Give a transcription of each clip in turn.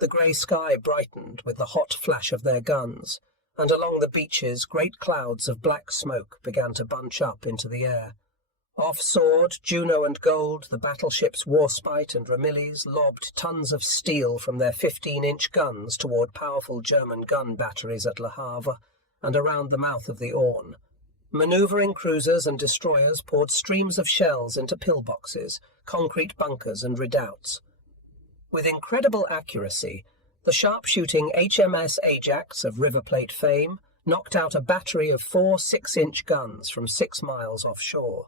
The grey sky brightened with the hot flash of their guns, and along the beaches great clouds of black smoke began to bunch up into the air. Off-sword, Juno and Gold, the battleships Warspite and Ramillies lobbed tons of steel from their 15-inch guns toward powerful German gun batteries at Le Havre and around the mouth of the Orne. Manoeuvring cruisers and destroyers poured streams of shells into pillboxes, concrete bunkers and redoubts. With incredible accuracy, the sharpshooting HMS Ajax of River Plate fame knocked out a battery of 4 6-inch guns from 6 miles offshore.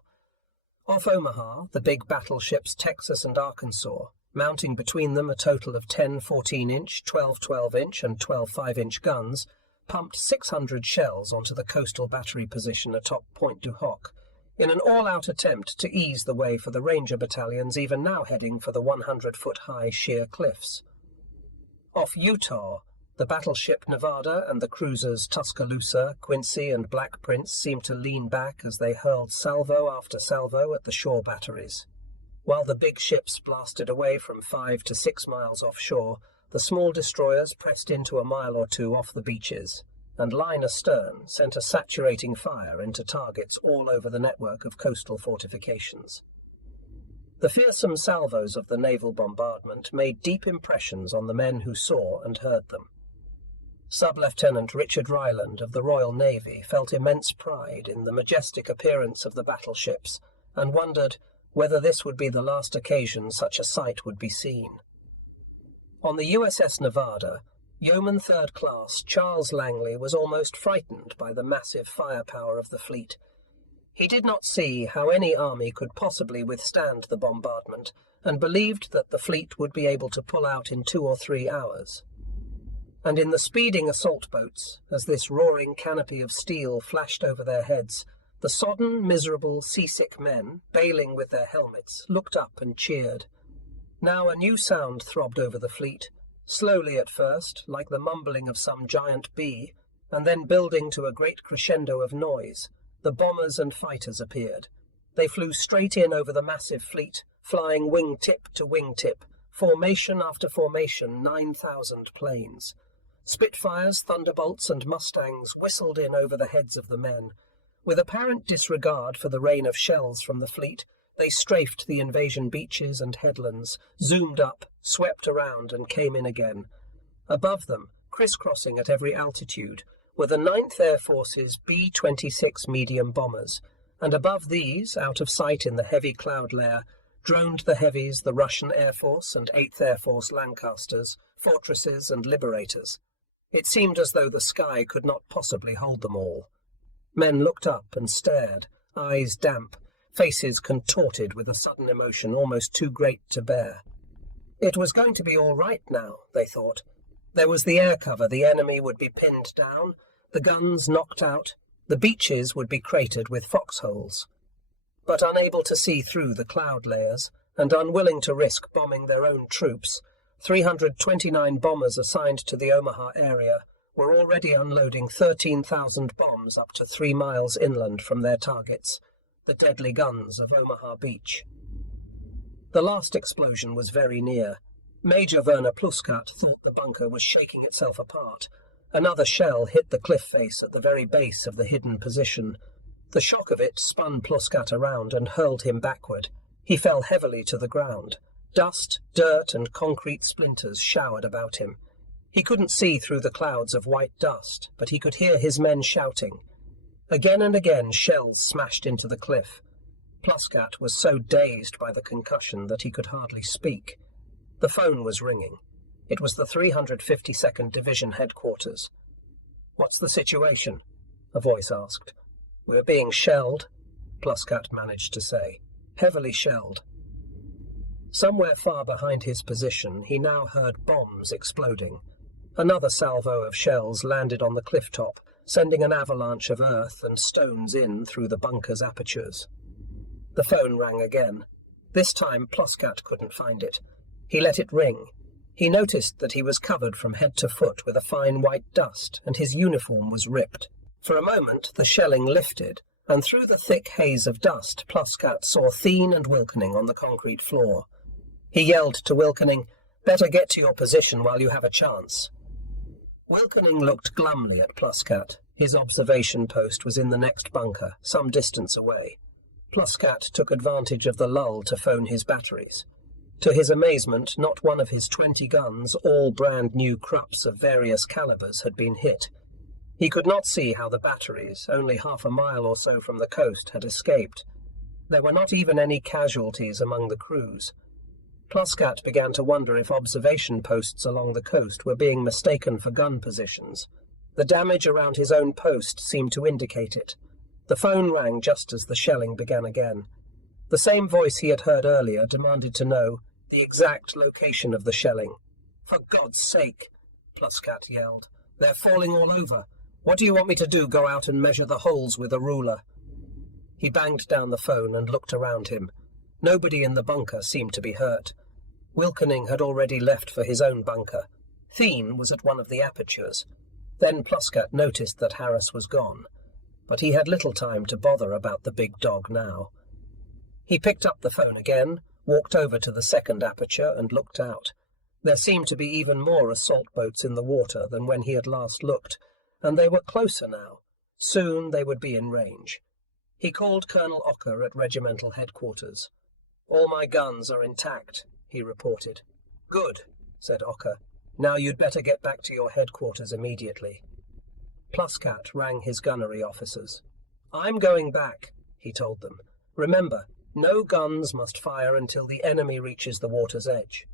Off Omaha, the big battleships Texas and Arkansas, mounting between them a total of 10 14-inch, 12 12-inch and 12 5-inch guns, pumped 600 shells onto the coastal battery position atop Point du Hoc, in an all-out attempt to ease the way for the Ranger battalions even now heading for the 100-foot-high sheer cliffs. Off Utah, the battleship Nevada and the cruisers Tuscaloosa, Quincy and Black Prince seemed to lean back as they hurled salvo after salvo at the shore batteries. While the big ships blasted away from 5 to 6 miles offshore, the small destroyers pressed into a mile or two off the beaches, and line astern sent a saturating fire into targets all over the network of coastal fortifications. The fearsome salvos of the naval bombardment made deep impressions on the men who saw and heard them. Sub-Lieutenant Richard Ryland of the Royal Navy felt immense pride in the majestic appearance of the battleships and wondered whether this would be the last occasion such a sight would be seen. On the USS Nevada, Yeoman Third Class Charles Langley was almost frightened by the massive firepower of the fleet. He did not see how any army could possibly withstand the bombardment and believed that the fleet would be able to pull out in 2 or 3 hours. And in the speeding assault boats, as this roaring canopy of steel flashed over their heads, the sodden, miserable, seasick men, bailing with their helmets, looked up and cheered. Now a new sound throbbed over the fleet, slowly at first, like the mumbling of some giant bee, and then building to a great crescendo of noise. The bombers and fighters appeared. They flew straight in over the massive fleet, flying wing-tip to wing-tip, formation after formation, 9,000 planes. Spitfires, Thunderbolts and Mustangs whistled in over the heads of the men. With apparent disregard for the rain of shells from the fleet, they strafed the invasion beaches and headlands, zoomed up, swept around and came in again. Above them, crisscrossing at every altitude, were the 9th Air Force's B-26 medium bombers, and above these, out of sight in the heavy cloud layer, droned the heavies, the Russian Air Force and 8th Air Force Lancasters, Fortresses and Liberators. It seemed as though the sky could not possibly hold them all. Men looked up and stared, eyes damp, faces contorted with a sudden emotion almost too great to bear. It was going to be all right now, they thought. There was the air cover, the enemy would be pinned down, the guns knocked out, the beaches would be cratered with foxholes. But unable to see through the cloud layers, and unwilling to risk bombing their own troops, 329 bombers assigned to the Omaha area were already unloading 13,000 bombs up to 3 miles inland from their targets, the deadly guns of Omaha Beach. The last explosion was very near. Major Werner Pluskat thought the bunker was shaking itself apart. Another shell hit the cliff face at the very base of the hidden position. The shock of it spun Pluskat around and hurled him backward. He fell heavily to the ground. Dust, dirt and concrete splinters showered about him. He couldn't see through the clouds of white dust, but he could hear his men shouting. Again and again shells smashed into the cliff. Pluskat was so dazed by the concussion that he could hardly speak. The phone was ringing. It was the 352nd Division headquarters. "What's the situation?" a voice asked. "We're being shelled," Pluskat managed to say. "Heavily shelled." Somewhere far behind his position, he now heard bombs exploding. Another salvo of shells landed on the cliff top, sending an avalanche of earth and stones in through the bunker's apertures. The phone rang again. This time Pluskat couldn't find it. He let it ring. He noticed that he was covered from head to foot with a fine white dust, and his uniform was ripped. For a moment the shelling lifted, and through the thick haze of dust Pluskat saw Thien and Wilkening on the concrete floor. He yelled to Wilkening, Better get to your position while you have a chance. Wilkening looked glumly at Pluscat. His observation post was in the next bunker, some distance away. Pluscat took advantage of the lull to phone his batteries. To his amazement, not one of his 20 guns, all brand new Krupps of various calibers, had been hit. He could not see how the batteries, only half a mile or so from the coast, had escaped. There were not even any casualties among the crews. Pluscat began to wonder if observation posts along the coast were being mistaken for gun positions. The damage around his own post seemed to indicate it. The phone rang just as the shelling began again. The same voice he had heard earlier demanded to know the exact location of the shelling. "For God's sake," Pluscat yelled. "They're falling all over. What do you want me to do, go out and measure the holes with a ruler?" He banged down the phone and looked around him. Nobody in the bunker seemed to be hurt. Wilkening had already left for his own bunker. Thien was at one of the apertures. Then Pluscat noticed that Harris was gone, but he had little time to bother about the big dog now. He picked up the phone again, walked over to the second aperture and looked out. There seemed to be even more assault boats in the water than when he had last looked, and they were closer now. Soon they would be in range. He called Colonel Ocker at regimental headquarters. "All my guns are intact," he reported. "Good," said Ocker. "Now you'd better get back to your headquarters immediately." Pluscat rang his gunnery officers. "I'm going back," he told them. "Remember, no guns must fire until the enemy reaches the water's edge."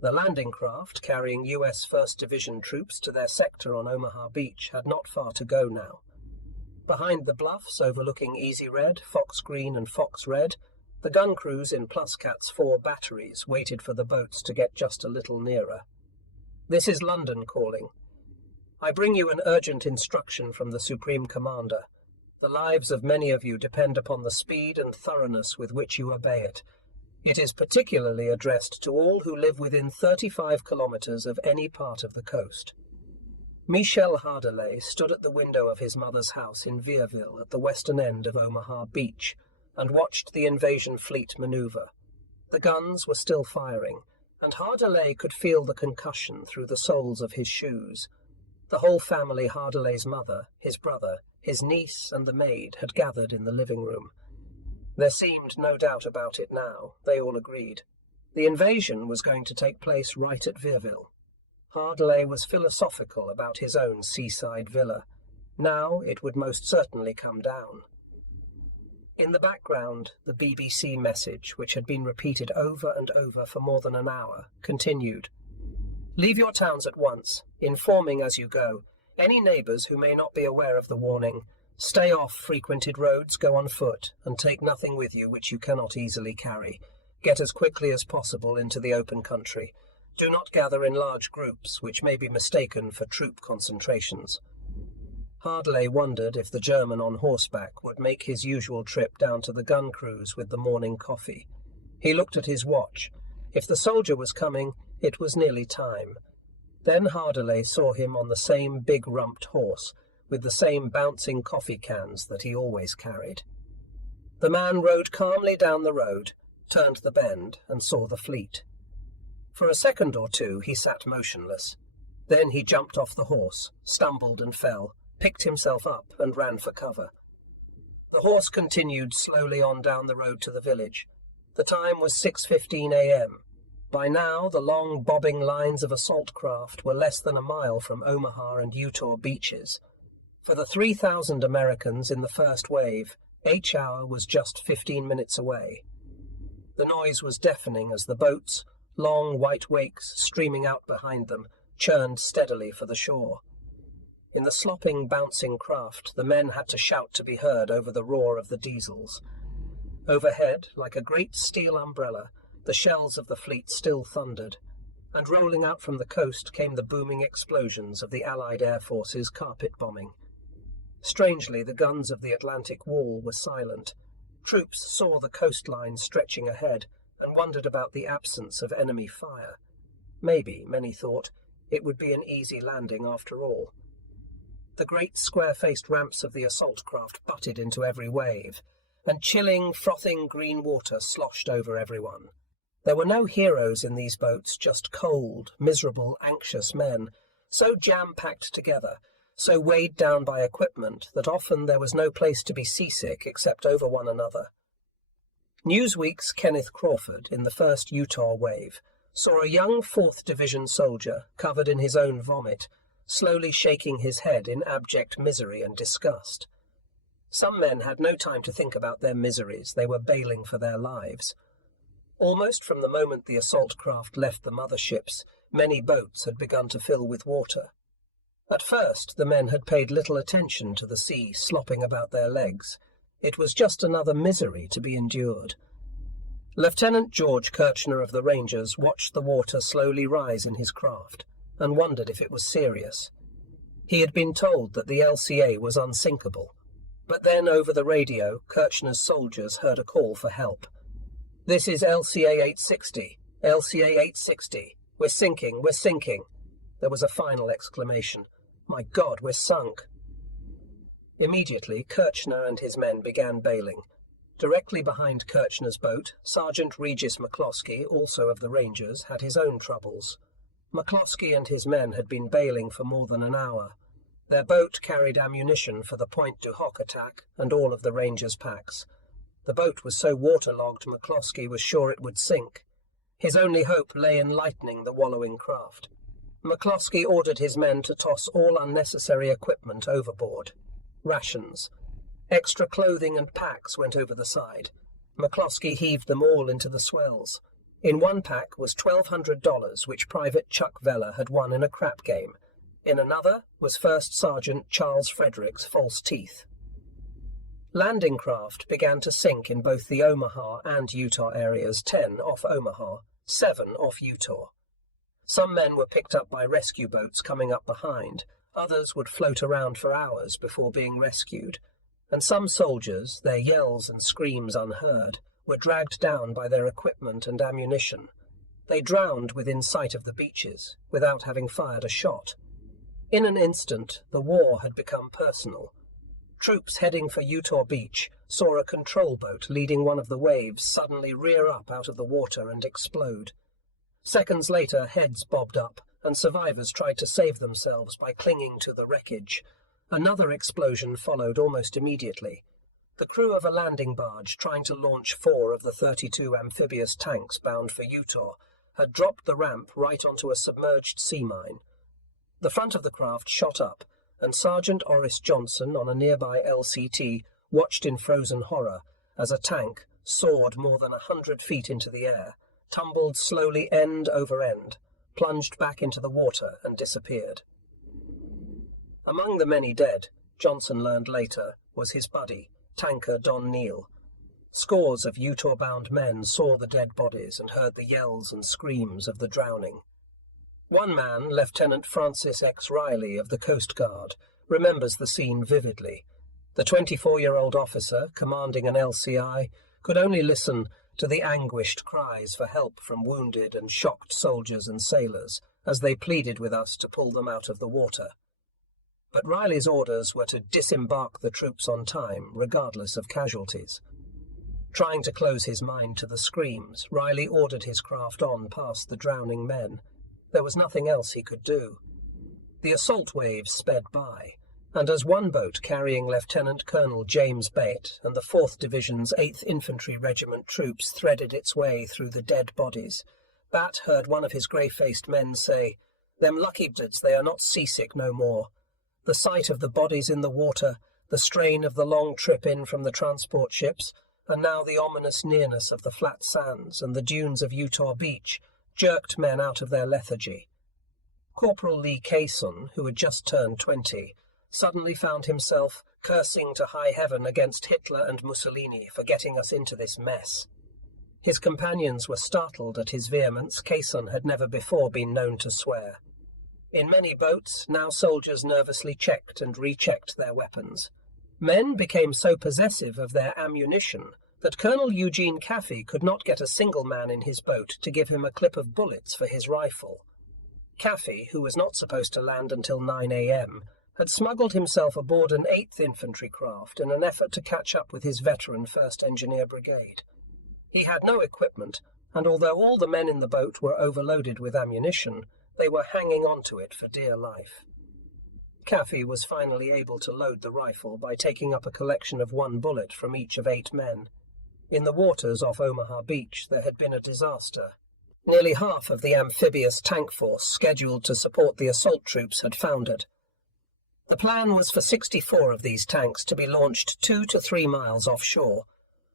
The landing craft carrying U.S. 1st Division troops to their sector on Omaha Beach had not far to go now. Behind the bluffs overlooking Easy Red, Fox Green and Fox Red, the gun crews in Pluscat's 4 batteries waited for the boats to get just a little nearer. "This is London calling. I bring you an urgent instruction from the Supreme Commander. The lives of many of you depend upon the speed and thoroughness with which you obey it. It is particularly addressed to all who live within 35 kilometers of any part of the coast." Michel Hardelay stood at the window of his mother's house in Vierville at the western end of Omaha Beach and watched the invasion fleet maneuver. The guns were still firing, and Hardelay could feel the concussion through the soles of his shoes. The whole family, Hardelay's mother, his brother, his niece and the maid, had gathered in the living room. There seemed no doubt about it now, they all agreed. The invasion was going to take place right at Vierville. Hardelay was philosophical about his own seaside villa. Now it would most certainly come down. In the background, the BBC message, which had been repeated over and over for more than an hour, continued. "Leave your towns at once, informing as you go. Any neighbours who may not be aware of the warning. Stay off frequented roads, go on foot, and take nothing with you which you cannot easily carry. Get as quickly as possible into the open country. Do not gather in large groups, which may be mistaken for troop concentrations." Hardelay wondered if the German on horseback would make his usual trip down to the gun crews with the morning coffee. He looked at his watch. If the soldier was coming, it was nearly time. Then Hardelay saw him on the same big-rumped horse, with the same bouncing coffee cans that he always carried. The man rode calmly down the road, turned the bend, and saw the fleet. For a second or two he sat motionless. Then he jumped off the horse, stumbled and fell, picked himself up and ran for cover. The horse continued slowly on down the road to the village. The time was 6:15 a.m. By now the long bobbing lines of assault craft were less than a mile from Omaha and Utah beaches. For the 3,000 Americans in the first wave, H-hour was just 15 minutes away. The noise was deafening as the boats, long white wakes streaming out behind them, churned steadily for the shore. In the slopping, bouncing craft, the men had to shout to be heard over the roar of the diesels. Overhead, like a great steel umbrella, the shells of the fleet still thundered, and rolling out from the coast came the booming explosions of the Allied Air Force's carpet bombing. Strangely, the guns of the Atlantic Wall were silent. Troops saw the coastline stretching ahead and wondered about the absence of enemy fire. Maybe, many thought, it would be an easy landing after all. The great square-faced ramps of the assault craft butted into every wave, and chilling, frothing green water sloshed over everyone. There were no heroes in these boats, just cold, miserable, anxious men, so jam-packed together, so weighed down by equipment that often there was no place to be seasick except over one another. Newsweek's Kenneth Crawford, in the first Utah wave, saw a young 4th Division soldier, covered in his own vomit, slowly shaking his head in abject misery and disgust. Some men had no time to think about their miseries. They were bailing for their lives. Almost from the moment the assault craft left the motherships, many boats had begun to fill with water. At first, the men had paid little attention to the sea slopping about their legs. It was just another misery to be endured. Lieutenant George Kirchner of the Rangers watched the water slowly rise in his craft and wondered if it was serious. He had been told that the LCA was unsinkable, but then over the radio, Kirchner's soldiers heard a call for help. "This is LCA 860, LCA 860. We're sinking, we're sinking." There was a final exclamation. "My God, we're sunk." Immediately, Kirchner and his men began bailing. Directly behind Kirchner's boat, Sergeant Regis McCloskey, also of the Rangers, had his own troubles. McCloskey and his men had been bailing for more than an hour. Their boat carried ammunition for the Pointe du Hoc attack and all of the Rangers' packs. The boat was so waterlogged McCloskey was sure it would sink. His only hope lay in lightening the wallowing craft. McCloskey ordered his men to toss all unnecessary equipment overboard. Rations, extra clothing and packs went over the side. McCloskey heaved them all into the swells. In one pack was $1,200, which Private Chuck Veller had won in a crap game. In another was First Sergeant Charles Frederick's false teeth. Landing craft began to sink in both the Omaha and Utah areas, 10 off Omaha, 7 off Utah. Some men were picked up by rescue boats coming up behind. Others would float around for hours before being rescued. And some soldiers, their yells and screams unheard, were dragged down by their equipment and ammunition. They drowned within sight of the beaches, without having fired a shot. In an instant, the war had become personal. Troops heading for Utah Beach saw a control boat leading one of the waves suddenly rear up out of the water and explode. Seconds later, heads bobbed up, and survivors tried to save themselves by clinging to the wreckage. Another explosion followed almost immediately. The crew of a landing barge trying to launch 4 of the 32 amphibious tanks bound for Utah had dropped the ramp right onto a submerged sea mine. The front of the craft shot up, and Sergeant Orris Johnson on a nearby LCT watched in frozen horror as a tank soared more than 100 feet into the air, tumbled slowly end over end, plunged back into the water and disappeared. Among the many dead, Johnson learned later, was his buddy, tanker Don Neal. Scores of Utah-bound men saw the dead bodies and heard the yells and screams of the drowning. One man, Lieutenant Francis X. Riley of the Coast Guard, remembers the scene vividly. The 24-year-old officer, commanding an LCI, could only listen to the anguished cries for help from wounded and shocked soldiers and sailors as they pleaded with us to pull them out of the water. But Riley's orders were to disembark the troops on time, regardless of casualties. Trying to close his mind to the screams, Riley ordered his craft on past the drowning men. There was nothing else he could do. The assault waves sped by, and as one boat carrying Lieutenant Colonel James Bate and the 4th Division's 8th Infantry Regiment troops threaded its way through the dead bodies, Bat heard one of his grey-faced men say, "Them lucky bds, they are not seasick no more." The sight of the bodies in the water, the strain of the long trip in from the transport ships, and now the ominous nearness of the flat sands and the dunes of Utah Beach, jerked men out of their lethargy. Corporal Lee Cason, who had just turned 20, suddenly found himself cursing to high heaven against Hitler and Mussolini for getting us into this mess. His companions were startled at his vehemence. Cason had never before been known to swear. In many boats, now soldiers nervously checked and rechecked their weapons. Men became so possessive of their ammunition that Colonel Eugene Caffey could not get a single man in his boat to give him a clip of bullets for his rifle. Caffey, who was not supposed to land until 9 a.m., had smuggled himself aboard an 8th Infantry craft in an effort to catch up with his veteran 1st Engineer Brigade. He had no equipment, and although all the men in the boat were overloaded with ammunition, they were hanging on to it for dear life. Kaffee was finally able to load the rifle by taking up a collection of 1 bullet from each of 8 men. In the waters off Omaha Beach there had been a disaster. Nearly half of the amphibious tank force scheduled to support the assault troops had foundered. The plan was for 64 of these tanks to be launched 2 to 3 miles offshore.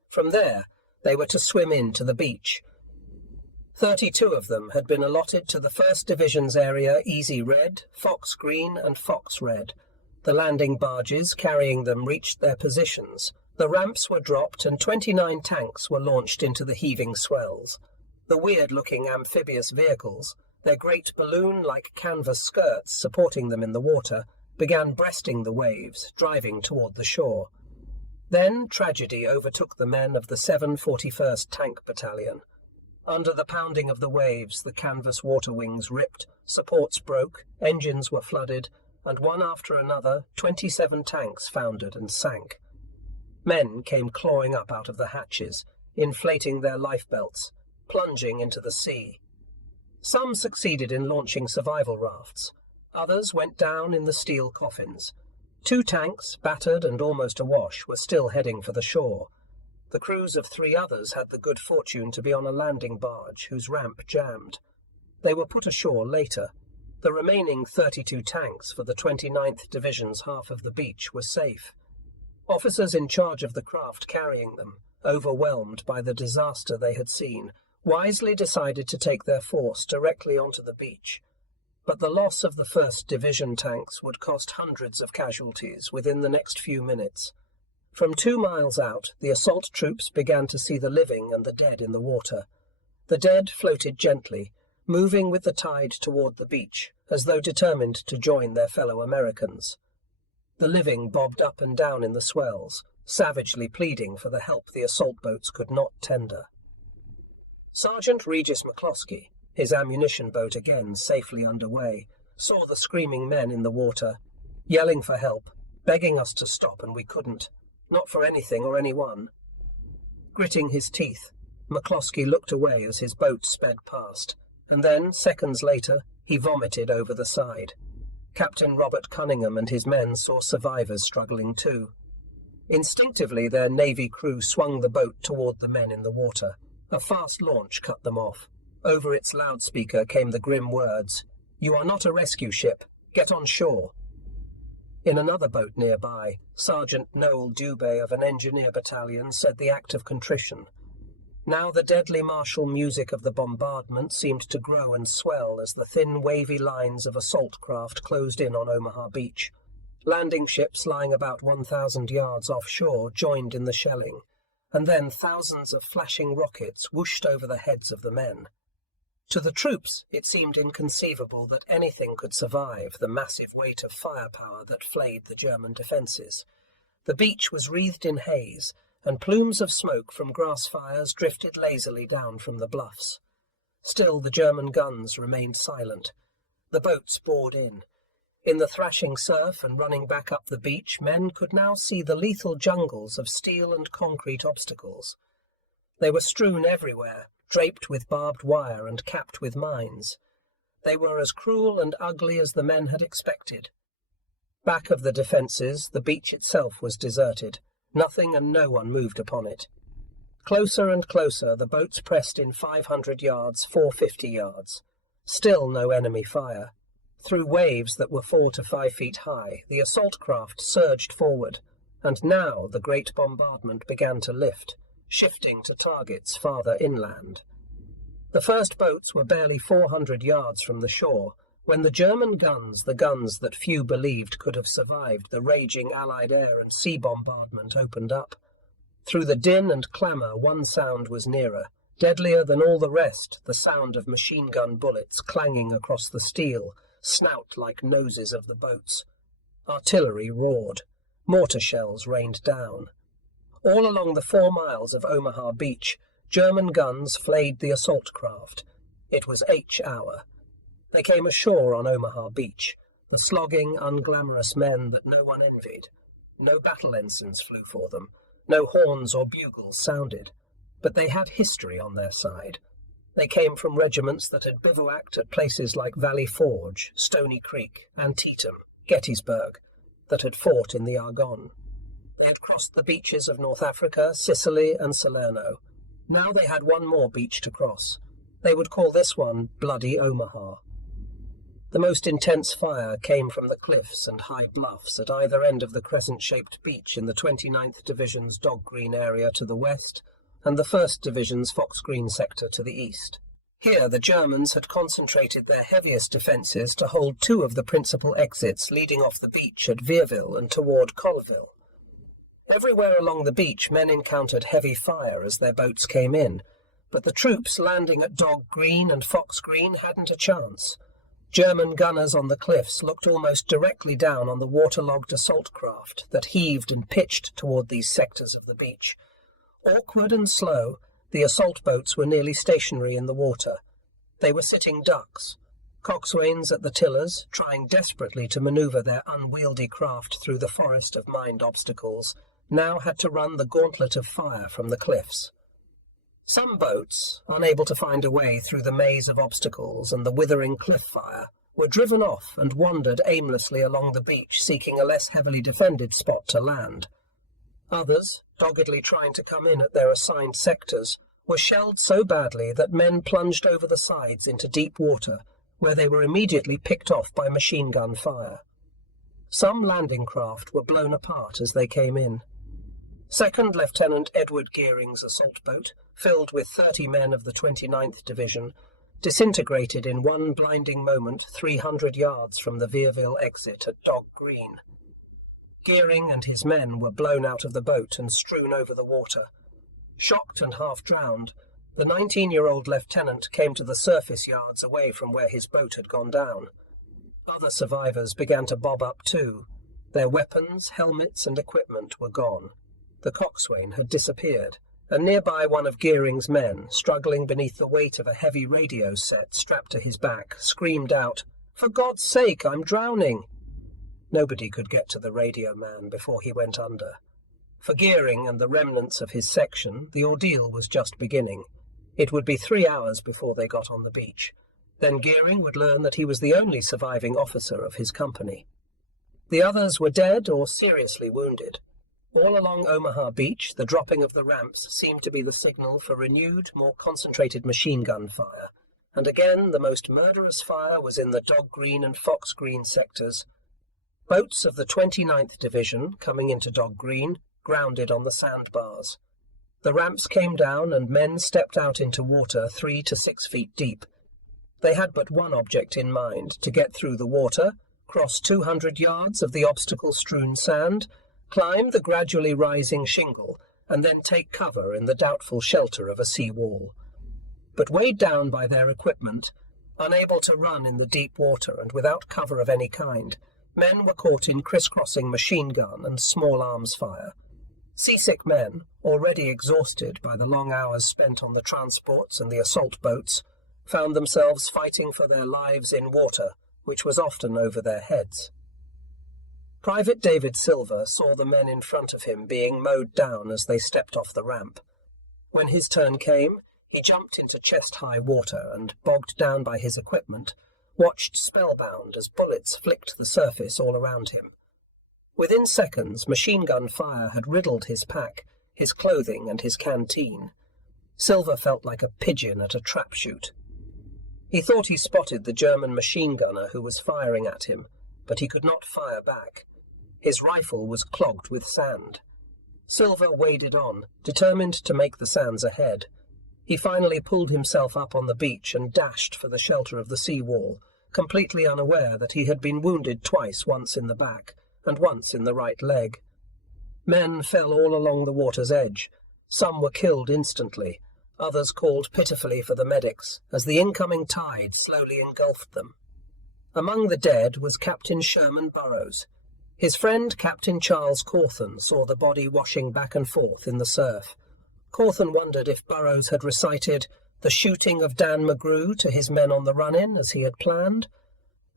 From there, they were to swim in to the beach. 32 of them had been allotted to the 1st Division's area Easy Red, Fox Green and Fox Red. The landing barges carrying them reached their positions. The ramps were dropped and 29 tanks were launched into the heaving swells. The weird-looking amphibious vehicles, their great balloon-like canvas skirts supporting them in the water, began breasting the waves, driving toward the shore. Then tragedy overtook the men of the 741st Tank Battalion. Under the pounding of the waves, the canvas water wings ripped, supports broke, engines were flooded, and one after another, 27 tanks foundered and sank. Men came clawing up out of the hatches, inflating their lifebelts, plunging into the sea. Some succeeded in launching survival rafts. Others went down in the steel coffins. 2 tanks, battered and almost awash, were still heading for the shore. The crews of 3 others had the good fortune to be on a landing barge whose ramp jammed. They were put ashore later. The remaining 32 tanks for the 29th Division's half of the beach were safe. Officers in charge of the craft carrying them, overwhelmed by the disaster they had seen, wisely decided to take their force directly onto the beach. But the loss of the 1st Division tanks would cost hundreds of casualties within the next few minutes. From 2 miles out, the assault troops began to see the living and the dead in the water. The dead floated gently, moving with the tide toward the beach, as though determined to join their fellow Americans. The living bobbed up and down in the swells, savagely pleading for the help the assault boats could not tender. Sergeant Regis McCloskey, his ammunition boat again safely underway, saw the screaming men in the water, yelling for help, begging us to stop, and we couldn't. Not for anything or anyone. Gritting his teeth, McCloskey looked away as his boat sped past, and then, seconds later, he vomited over the side. Captain Robert Cunningham and his men saw survivors struggling too. Instinctively, their Navy crew swung the boat toward the men in the water. A fast launch cut them off. Over its loudspeaker came the grim words, "You are not a rescue ship. Get on shore." In another boat nearby, Sergeant Noel Dubé of an engineer battalion said the act of contrition. Now the deadly martial music of the bombardment seemed to grow and swell as the thin wavy lines of assault craft closed in on Omaha Beach. Landing ships lying about 1,000 yards offshore joined in the shelling, and then thousands of flashing rockets whooshed over the heads of the men. To the troops, it seemed inconceivable that anything could survive the massive weight of firepower that flayed the German defences. The beach was wreathed in haze, and plumes of smoke from grass fires drifted lazily down from the bluffs. Still the German guns remained silent. The boats bored in. In the thrashing surf and running back up the beach, men could now see the lethal jungles of steel and concrete obstacles. They were strewn everywhere, draped with barbed wire and capped with mines. They were as cruel and ugly as the men had expected. Back of the defences, the beach itself was deserted. Nothing and no one moved upon it. Closer and closer, the boats pressed in 500 yards, 450 yards. Still no enemy fire. Through waves that were 4 to 5 feet high, the assault craft surged forward, and now the great bombardment began to lift, shifting to targets farther inland. The first boats were barely 400 yards from the shore, when the German guns, the guns that few believed could have survived the raging Allied air and sea bombardment, opened up. Through the din and clamour, one sound was nearer, deadlier than all the rest, the sound of machine-gun bullets clanging across the steel, snout-like noses of the boats. Artillery roared. Mortar shells rained down. All along the 4 miles of Omaha Beach, German guns flayed the assault craft. It was H hour. They came ashore on Omaha Beach, the slogging, unglamorous men that no one envied. No battle ensigns flew for them, no horns or bugles sounded, but they had history on their side. They came from regiments that had bivouacked at places like Valley Forge, Stony Creek, Antietam, Gettysburg, that had fought in the Argonne. They had crossed the beaches of North Africa, Sicily, and Salerno. Now they had one more beach to cross. They would call this one Bloody Omaha. The most intense fire came from the cliffs and high bluffs at either end of the crescent-shaped beach in the 29th Division's Dog Green area to the west and the 1st Division's Fox Green sector to the east. Here the Germans had concentrated their heaviest defences to hold two of the principal exits leading off the beach at Vierville and toward Colleville. Everywhere along the beach men encountered heavy fire as their boats came in, but the troops landing at Dog Green and Fox Green hadn't a chance. German gunners on the cliffs looked almost directly down on the waterlogged assault craft that heaved and pitched toward these sectors of the beach. Awkward and slow, the assault boats were nearly stationary in the water. They were sitting ducks, coxswains at the tillers, trying desperately to maneuver their unwieldy craft through the forest of mined obstacles, now had to run the gauntlet of fire from the cliffs. Some boats, unable to find a way through the maze of obstacles and the withering cliff fire, were driven off and wandered aimlessly along the beach, seeking a less heavily defended spot to land. Others, doggedly trying to come in at their assigned sectors, were shelled so badly that men plunged over the sides into deep water, where they were immediately picked off by machine gun fire. Some landing craft were blown apart as they came in. Second Lieutenant Edward Gearing's assault boat, filled with 30 men of the 29th Division, disintegrated in one blinding moment 300 yards from the Vierville exit at Dog Green. Gearing and his men were blown out of the boat and strewn over the water. Shocked and half-drowned, the 19-year-old lieutenant came to the surface yards away from where his boat had gone down. Other survivors began to bob up too. Their weapons, helmets, and equipment were gone. The coxswain had disappeared, and nearby one of Gearing's men, struggling beneath the weight of a heavy radio set strapped to his back, screamed out, "For God's sake, I'm drowning!" Nobody could get to the radio man before he went under. For Gearing and the remnants of his section, the ordeal was just beginning. It would be 3 hours before they got on the beach. Then Gearing would learn that he was the only surviving officer of his company. The others were dead or seriously wounded. All along Omaha Beach, the dropping of the ramps seemed to be the signal for renewed, more concentrated machine gun fire, and again the most murderous fire was in the Dog Green and Fox Green sectors. Boats of the 29th Division, coming into Dog Green, grounded on the sandbars. The ramps came down and men stepped out into water 3 to 6 feet deep. They had but one object in mind, to get through the water, cross 200 yards of the obstacle-strewn sand, climb the gradually rising shingle, and then take cover in the doubtful shelter of a sea wall. But weighed down by their equipment, unable to run in the deep water and without cover of any kind, men were caught in crisscrossing machine gun and small arms fire. Seasick men, already exhausted by the long hours spent on the transports and the assault boats, found themselves fighting for their lives in water, which was often over their heads. Private David Silver saw the men in front of him being mowed down as they stepped off the ramp. When his turn came, he jumped into chest-high water and, bogged down by his equipment, watched spellbound as bullets flicked the surface all around him. Within seconds, machine gun fire had riddled his pack, his clothing, and his canteen. Silver felt like a pigeon at a trap shoot. He thought he spotted the German machine gunner who was firing at him, but he could not fire back. His rifle was clogged with sand. Silver waded on, determined to make the sands ahead. He finally pulled himself up on the beach and dashed for the shelter of the sea wall, completely unaware that he had been wounded twice, once in the back, and once in the right leg. Men fell all along the water's edge. Some were killed instantly. Others called pitifully for the medics, as the incoming tide slowly engulfed them. Among the dead was Captain Sherman Burrows. His friend Captain Charles Cawthon saw the body washing back and forth in the surf. Cawthon wondered if Burrows had recited the shooting of Dan McGrew to his men on the run-in as he had planned,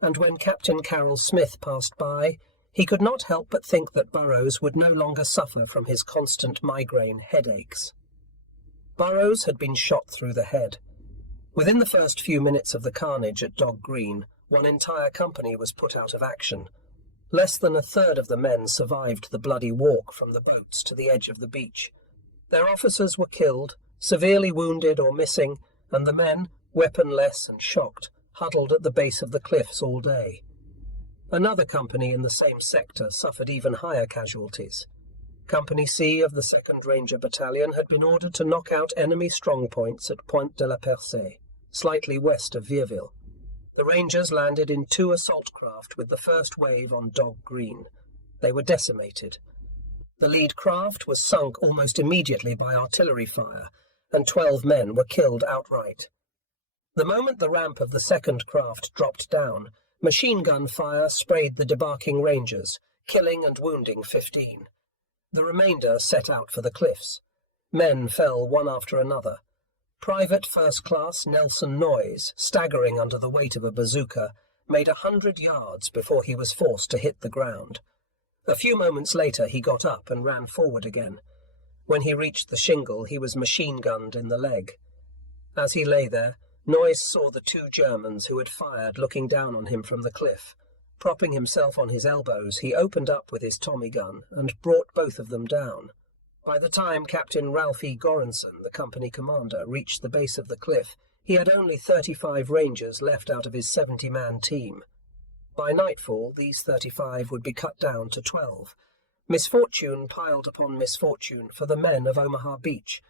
and when Captain Carroll Smith passed by, he could not help but think that Burrows would no longer suffer from his constant migraine headaches. Burrows had been shot through the head. Within the first few minutes of the carnage at Dog Green, one entire company was put out of action. Less than a third of the men survived the bloody walk from the boats to the edge of the beach. Their officers were killed, severely wounded or missing, and the men, weaponless and shocked, huddled at the base of the cliffs all day. Another company in the same sector suffered even higher casualties. Company C of the 2nd Ranger Battalion had been ordered to knock out enemy strongpoints at Pointe de la Percée, slightly west of Vierville. The Rangers landed in 2 assault craft with the first wave on Dog Green. They were decimated. The lead craft was sunk almost immediately by artillery fire, and 12 men were killed outright. The moment the ramp of the second craft dropped down, machine gun fire sprayed the debarking Rangers, killing and wounding 15. The remainder set out for the cliffs. Men fell one after another. Private First Class Nelson Noyes, staggering under the weight of a bazooka, made 100 yards before he was forced to hit the ground. A few moments later he got up and ran forward again. When he reached the shingle, he was machine-gunned in the leg. As he lay there, Noyes saw the 2 Germans who had fired looking down on him from the cliff. Propping himself on his elbows, he opened up with his Tommy gun and brought both of them down. By the time Captain Ralph E. Goranson, the company commander, reached the base of the cliff, he had only 35 Rangers left out of his 70-man team. By nightfall, these 35 would be cut down to 12. Misfortune piled upon misfortune for the men of Omaha Beach.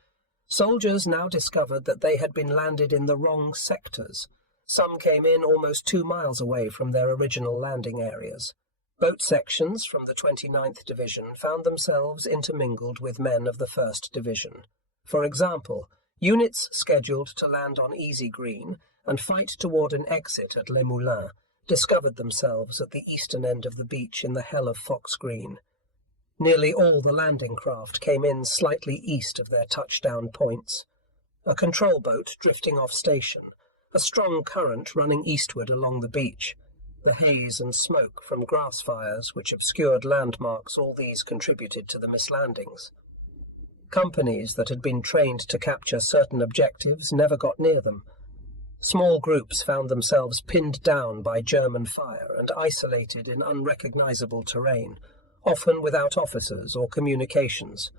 Soldiers now discovered that they had been landed in the wrong sectors. Some came in almost 2 miles away from their original landing areas. Boat sections from the 29th Division found themselves intermingled with men of the 1st Division. For example, units scheduled to land on Easy Green and fight toward an exit at Les Moulins discovered themselves at the eastern end of the beach in the hell of Fox Green. Nearly all the landing craft came in slightly east of their touchdown points. A control boat drifting off station, a strong current running eastward along the beach, the haze and smoke from grass fires which obscured landmarks, all these contributed to the mislandings. Companies that had been trained to capture certain objectives never got near them. Small groups found themselves pinned down by German fire and isolated in unrecognizable terrain, often without officers or communications.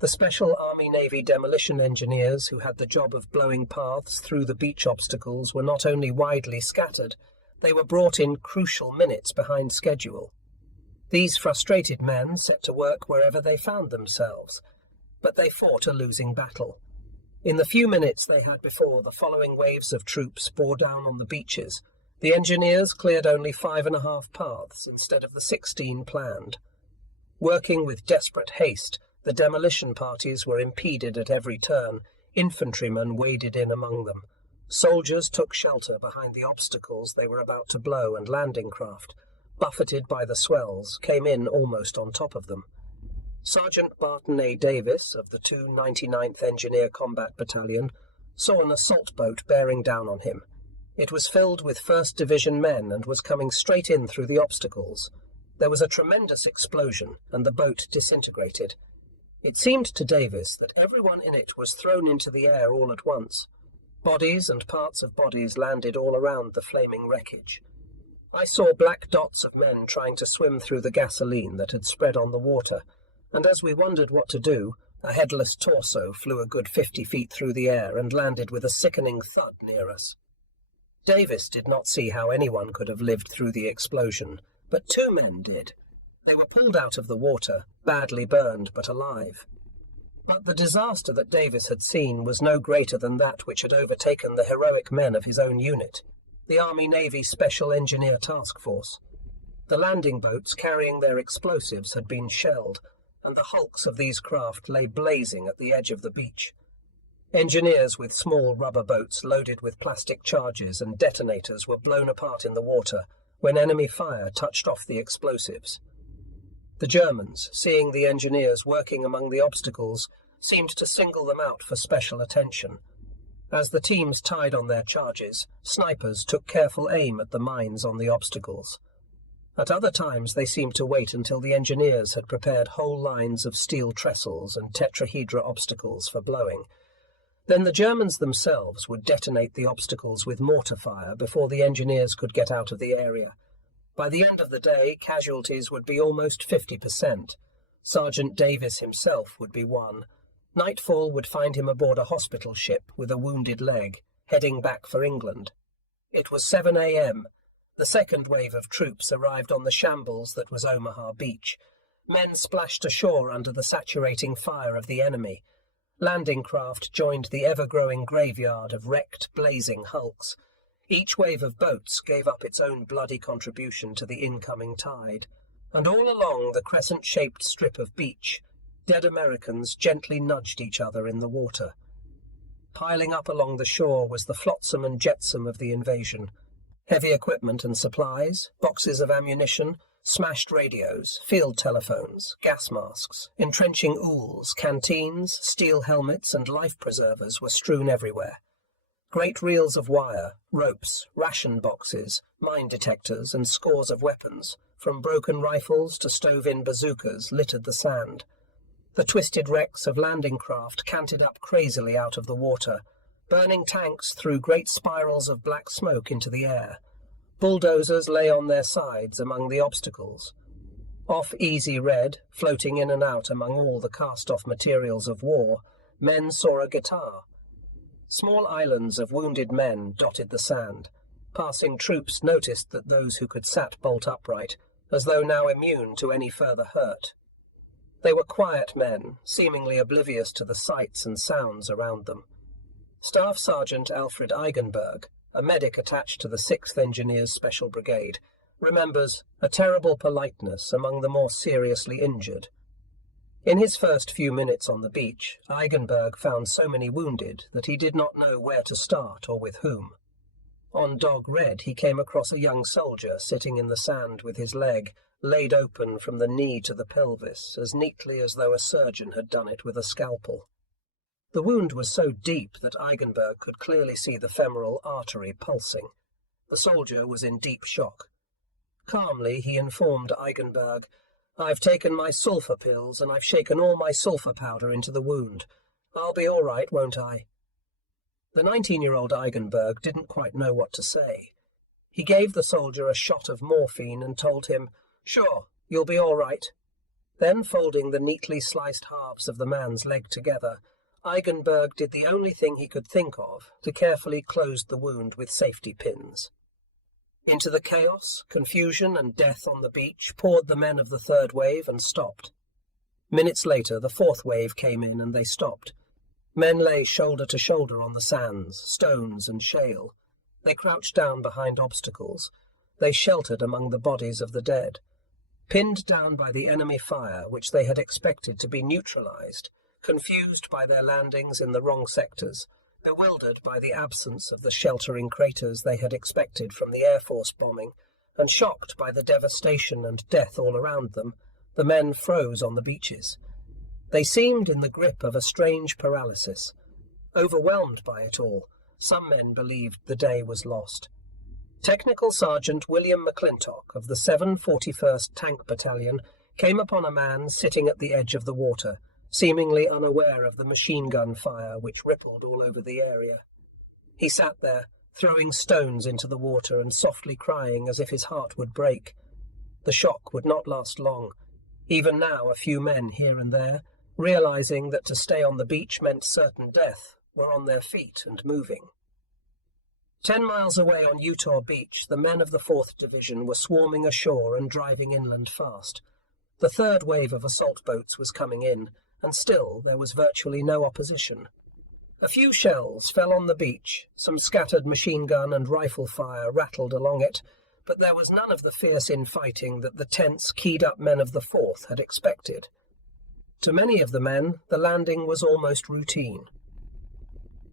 The Special Army-Navy demolition engineers who had the job of blowing paths through the beach obstacles were not only widely scattered, they were brought in crucial minutes behind schedule. These frustrated men set to work wherever they found themselves, but they fought a losing battle. In the few minutes they had before the following waves of troops bore down on the beaches, the engineers cleared only 5.5 paths instead of the 16 planned. Working with desperate haste, the demolition parties were impeded at every turn. Infantrymen waded in among them. Soldiers took shelter behind the obstacles they were about to blow, and landing craft, buffeted by the swells, came in almost on top of them. Sergeant Barton A. Davis, of the 299th Engineer Combat Battalion, saw an assault boat bearing down on him. It was filled with 1st Division men and was coming straight in through the obstacles. There was a tremendous explosion, and the boat disintegrated. It seemed to Davis that everyone in it was thrown into the air all at once. Bodies and parts of bodies landed all around the flaming wreckage. I saw black dots of men trying to swim through the gasoline that had spread on the water, and as we wondered what to do, a headless torso flew a good 50 feet through the air and landed with a sickening thud near us. Davis did not see how anyone could have lived through the explosion, but 2 men did. They were pulled out of the water, badly burned but alive. But the disaster that Davis had seen was no greater than that which had overtaken the heroic men of his own unit, the Army-Navy Special Engineer Task Force. The landing boats carrying their explosives had been shelled, and the hulks of these craft lay blazing at the edge of the beach. Engineers with small rubber boats loaded with plastic charges and detonators were blown apart in the water when enemy fire touched off the explosives. The Germans, seeing the engineers working among the obstacles, seemed to single them out for special attention. As the teams tied on their charges, snipers took careful aim at the mines on the obstacles. At other times they seemed to wait until the engineers had prepared whole lines of steel trestles and tetrahedra obstacles for blowing. Then the Germans themselves would detonate the obstacles with mortar fire before the engineers could get out of the area. By the end of the day, casualties would be almost 50%. Sergeant Davis himself would be one. Nightfall would find him aboard a hospital ship with a wounded leg, heading back for England. It was 7 a.m. The second wave of troops arrived on the shambles that was Omaha Beach. Men splashed ashore under the saturating fire of the enemy. Landing craft joined the ever-growing graveyard of wrecked, blazing hulks. Each wave of boats gave up its own bloody contribution to the incoming tide. And all along the crescent-shaped strip of beach, dead Americans gently nudged each other in the water. Piling up along the shore was the flotsam and jetsam of the invasion. Heavy equipment and supplies, boxes of ammunition, smashed radios, field telephones, gas masks, entrenching ools, canteens, steel helmets and life preservers were strewn everywhere. Great reels of wire, ropes, ration boxes, mine detectors and scores of weapons, from broken rifles to stove-in bazookas, littered the sand. The twisted wrecks of landing craft canted up crazily out of the water. Burning tanks threw great spirals of black smoke into the air. Bulldozers lay on their sides among the obstacles. Off Easy Red, floating in and out among all the cast-off materials of war, men saw a guitar. Small islands of wounded men dotted the sand. Passing troops noticed that those who could sat bolt upright, as though now immune to any further hurt. They were quiet men, seemingly oblivious to the sights and sounds around them. Staff Sergeant Alfred Eigenberg, a medic attached to the 6th Engineers Special Brigade, remembers a terrible politeness among the more seriously injured. In his first few minutes on the beach, Eigenberg found so many wounded that he did not know where to start or with whom. On Dog Red he came across a young soldier sitting in the sand with his leg laid open from the knee to the pelvis, as neatly as though a surgeon had done it with a scalpel. The wound was so deep that Eigenberg could clearly see the femoral artery pulsing. The soldier was in deep shock. Calmly he informed Eigenberg, "I've taken my sulphur pills and I've shaken all my sulphur powder into the wound. I'll be all right, won't I?" The 19-year-old Eigenberg didn't quite know what to say. He gave the soldier a shot of morphine and told him, "Sure, you'll be all right." Then, folding the neatly sliced halves of the man's leg together, Eigenberg did the only thing he could think of to carefully close the wound with safety pins. Into the chaos, confusion and death on the beach poured the men of the third wave and stopped. Minutes later the fourth wave came in and they stopped. Men lay shoulder to shoulder on the sands, stones and shale. They crouched down behind obstacles. They sheltered among the bodies of the dead. Pinned down by the enemy fire, which they had expected to be neutralized, confused by their landings in the wrong sectors, bewildered by the absence of the sheltering craters they had expected from the Air Force bombing, and shocked by the devastation and death all around them, the men froze on the beaches. They seemed in the grip of a strange paralysis. Overwhelmed by it all, some men believed the day was lost. Technical Sergeant William McClintock of the 741st Tank Battalion came upon a man sitting at the edge of the water, seemingly unaware of the machine gun fire which rippled all over the area. He sat there, throwing stones into the water and softly crying as if his heart would break. The shock would not last long. Even now a few men here and there, realizing that to stay on the beach meant certain death, were on their feet and moving. 10 miles away on Utah Beach, the men of the 4th Division were swarming ashore and driving inland fast. The third wave of assault boats was coming in, and still there was virtually no opposition. A few shells fell on the beach, some scattered machine gun and rifle fire rattled along it, but there was none of the fierce infighting that the tense, keyed-up men of the 4th had expected. To many of the men, the landing was almost routine.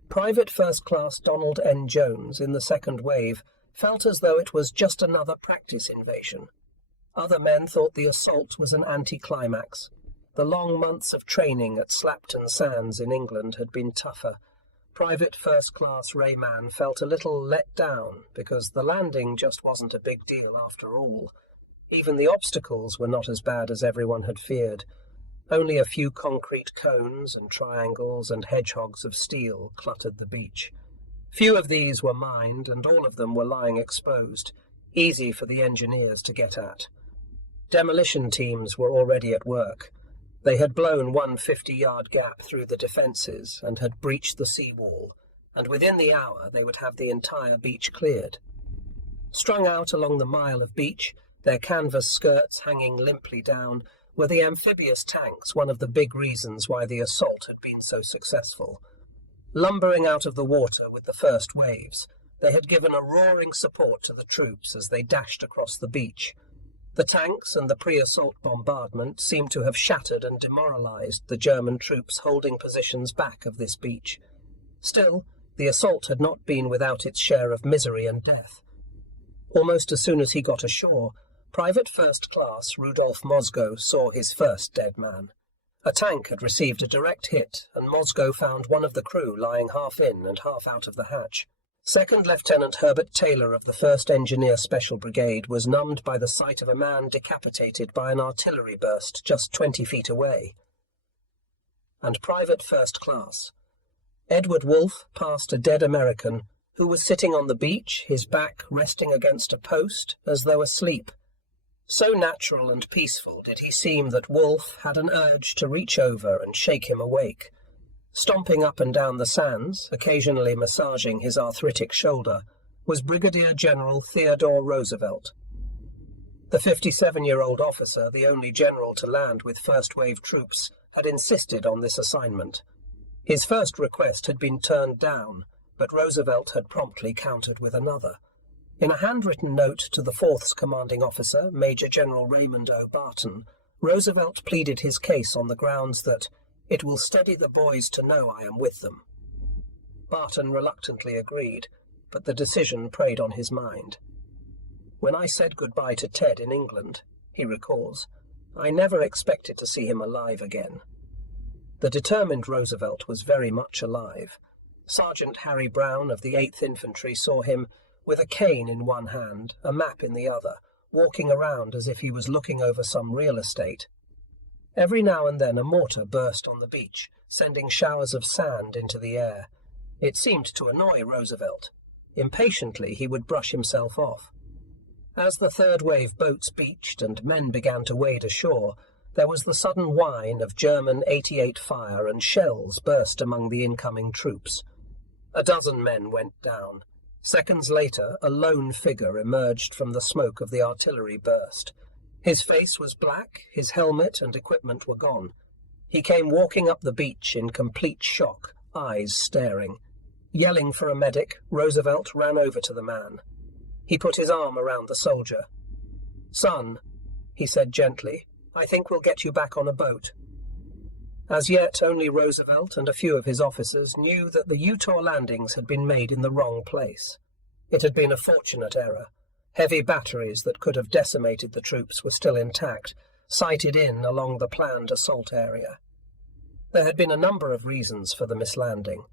Private First Class Donald N. Jones, in the second wave, felt as though it was just another practice invasion. Other men thought the assault was an anticlimax. The long months of training at Slapton Sands in England had been tougher. Private First Class Rayman felt a little let down because the landing just wasn't a big deal after all. Even the obstacles were not as bad as everyone had feared. Only a few concrete cones and triangles and hedgehogs of steel cluttered the beach. Few of these were mined, and all of them were lying exposed, easy for the engineers to get at. Demolition teams were already at work. They had blown one 50-yard gap through the defences and had breached the seawall, and within the hour they would have the entire beach cleared. Strung out along the mile of beach, their canvas skirts hanging limply down, were the amphibious tanks, one of the big reasons why the assault had been so successful. Lumbering out of the water with the first waves, they had given a roaring support to the troops as they dashed across the beach. The tanks and the pre-assault bombardment seemed to have shattered and demoralized the German troops holding positions back of this beach. Still, the assault had not been without its share of misery and death. Almost as soon as he got ashore, Private First Class Rudolf Mosgo saw his first dead man. A tank had received a direct hit, and Mosgo found one of the crew lying half in and half out of the hatch. Second Lieutenant Herbert Taylor of the 1st Engineer Special Brigade was numbed by the sight of a man decapitated by an artillery burst just 20 feet away. And Private First Class. Edward Wolfe passed a dead American who was sitting on the beach, his back resting against a post as though asleep. So natural and peaceful did he seem that Wolfe had an urge to reach over and shake him awake. Stomping up and down the sands, occasionally massaging his arthritic shoulder, was Brigadier General Theodore Roosevelt. The 57-year-old officer, the only general to land with first-wave troops, had insisted on this assignment. His first request had been turned down, but Roosevelt had promptly countered with another. In a handwritten note to the 4th's commanding officer, Major General Raymond O. Barton, Roosevelt pleaded his case on the grounds that "it will steady the boys to know I am with them." Barton reluctantly agreed, but the decision preyed on his mind. "When I said goodbye to Ted in England," he recalls, "I never expected to see him alive again." The determined Roosevelt was very much alive. Sergeant Harry Brown of the 8th Infantry saw him, with a cane in one hand, a map in the other, walking around as if he was looking over some real estate. Every now and then a mortar burst on the beach, sending showers of sand into the air. It seemed to annoy Roosevelt. Impatiently he would brush himself off. As the third-wave boats beached and men began to wade ashore, there was the sudden whine of German 88 fire, and shells burst among the incoming troops. A dozen men went down. Seconds later, a lone figure emerged from the smoke of the artillery burst. His face was black, his helmet and equipment were gone. He came walking up the beach in complete shock, eyes staring. Yelling for a medic, Roosevelt ran over to the man. He put his arm around the soldier. "Son," he said gently, "I think we'll get you back on a boat." As yet, only Roosevelt and a few of his officers knew that the Utah landings had been made in the wrong place. It had been a fortunate error. Heavy batteries that could have decimated the troops were still intact, sighted in along the planned assault area. There had been a number of reasons for the mislanding.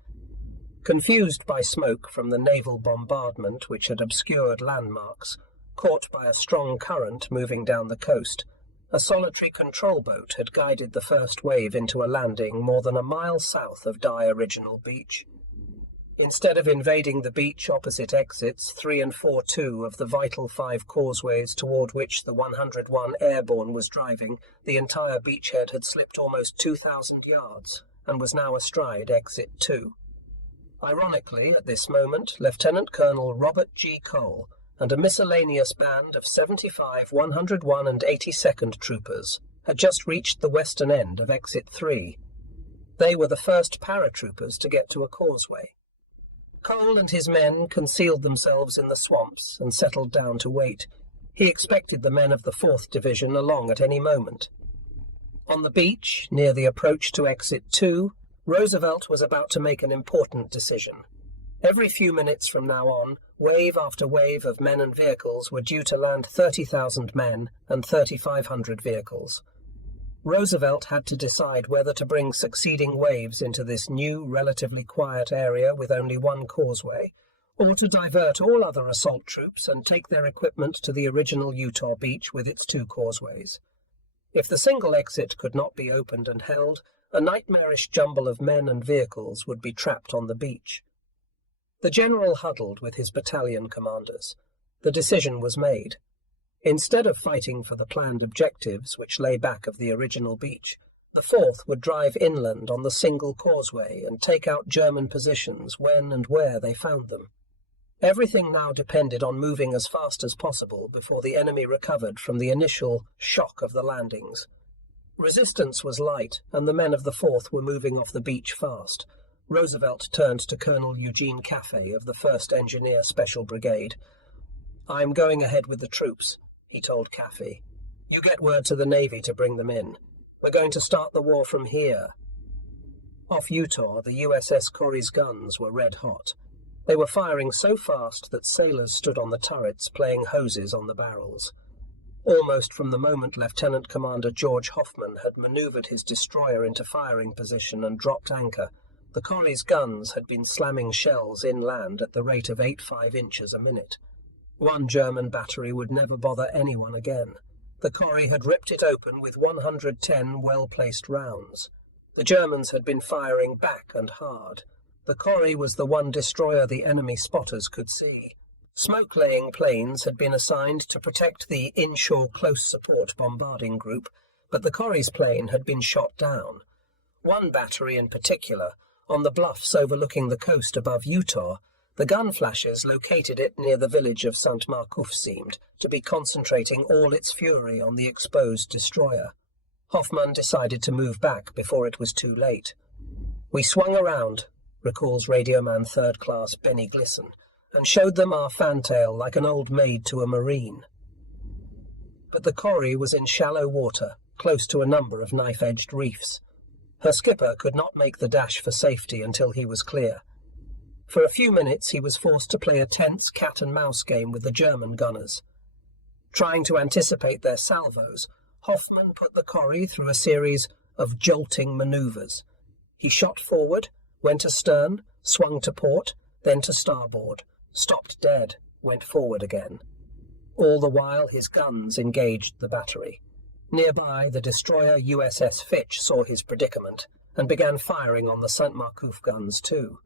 Confused by smoke from the naval bombardment which had obscured landmarks, caught by a strong current moving down the coast, a solitary control boat had guided the first wave into a landing more than a mile south of Dye Original Beach. Instead of invading the beach opposite exits 3 and 4-2 of the vital 5 causeways toward which the 101 Airborne was driving, the entire beachhead had slipped almost 2,000 yards and was now astride exit 2. Ironically, at this moment, Lieutenant Colonel Robert G. Cole and a miscellaneous band of 75, 101 and 82nd troopers had just reached the western end of exit 3. They were the first paratroopers to get to a causeway. Cole and his men concealed themselves in the swamps and settled down to wait. He expected the men of the 4th Division along at any moment. On the beach, near the approach to exit 2, Roosevelt was about to make an important decision. Every few minutes from now on, wave after wave of men and vehicles were due to land 30,000 men and 3,500 vehicles. Roosevelt had to decide whether to bring succeeding waves into this new, relatively quiet area with only one causeway, or to divert all other assault troops and take their equipment to the original Utah beach with its 2 causeways. If the single exit could not be opened and held, a nightmarish jumble of men and vehicles would be trapped on the beach. The general huddled with his battalion commanders. The decision was made. Instead of fighting for the planned objectives which lay back of the original beach, the 4th would drive inland on the single causeway and take out German positions when and where they found them. Everything now depended on moving as fast as possible before the enemy recovered from the initial shock of the landings. Resistance was light, and the men of the 4th were moving off the beach fast. Roosevelt turned to Colonel Eugene Caffey of the 1st Engineer Special Brigade. "I'm going ahead with the troops," he told Caffey. "You get word to the Navy to bring them in. We're going to start the war from here." Off Utah, the USS Corrie's guns were red hot. They were firing so fast that sailors stood on the turrets playing hoses on the barrels. Almost from the moment Lieutenant Commander George Hoffman had manoeuvred his destroyer into firing position and dropped anchor, the Corrie's guns had been slamming shells inland at the rate of 85 inches a minute. One German battery would never bother anyone again. The Corrie had ripped it open with 110 well-placed rounds. The Germans had been firing back and hard. The Corrie was the one destroyer the enemy spotters could see. Smoke-laying planes had been assigned to protect the inshore close support bombarding group, but the Corrie's plane had been shot down. One battery in particular, on the bluffs overlooking the coast above Utah, the gun flashes located it near the village of St. Marcouf seemed to be concentrating all its fury on the exposed destroyer. Hoffman decided to move back before it was too late. "We swung around," recalls Radioman 3rd Class Benny Glisson, "and showed them our fantail like an old maid to a marine." But the Corrie was in shallow water, close to a number of knife-edged reefs. Her skipper could not make the dash for safety until he was clear. For a few minutes he was forced to play a tense cat-and-mouse game with the German gunners. Trying to anticipate their salvos, Hoffman put the Corrie through a series of jolting manoeuvres. He shot forward, went astern, swung to port, then to starboard, stopped dead, went forward again. All the while his guns engaged the battery. Nearby, the destroyer USS Fitch saw his predicament and began firing on the St. Marcouf guns too.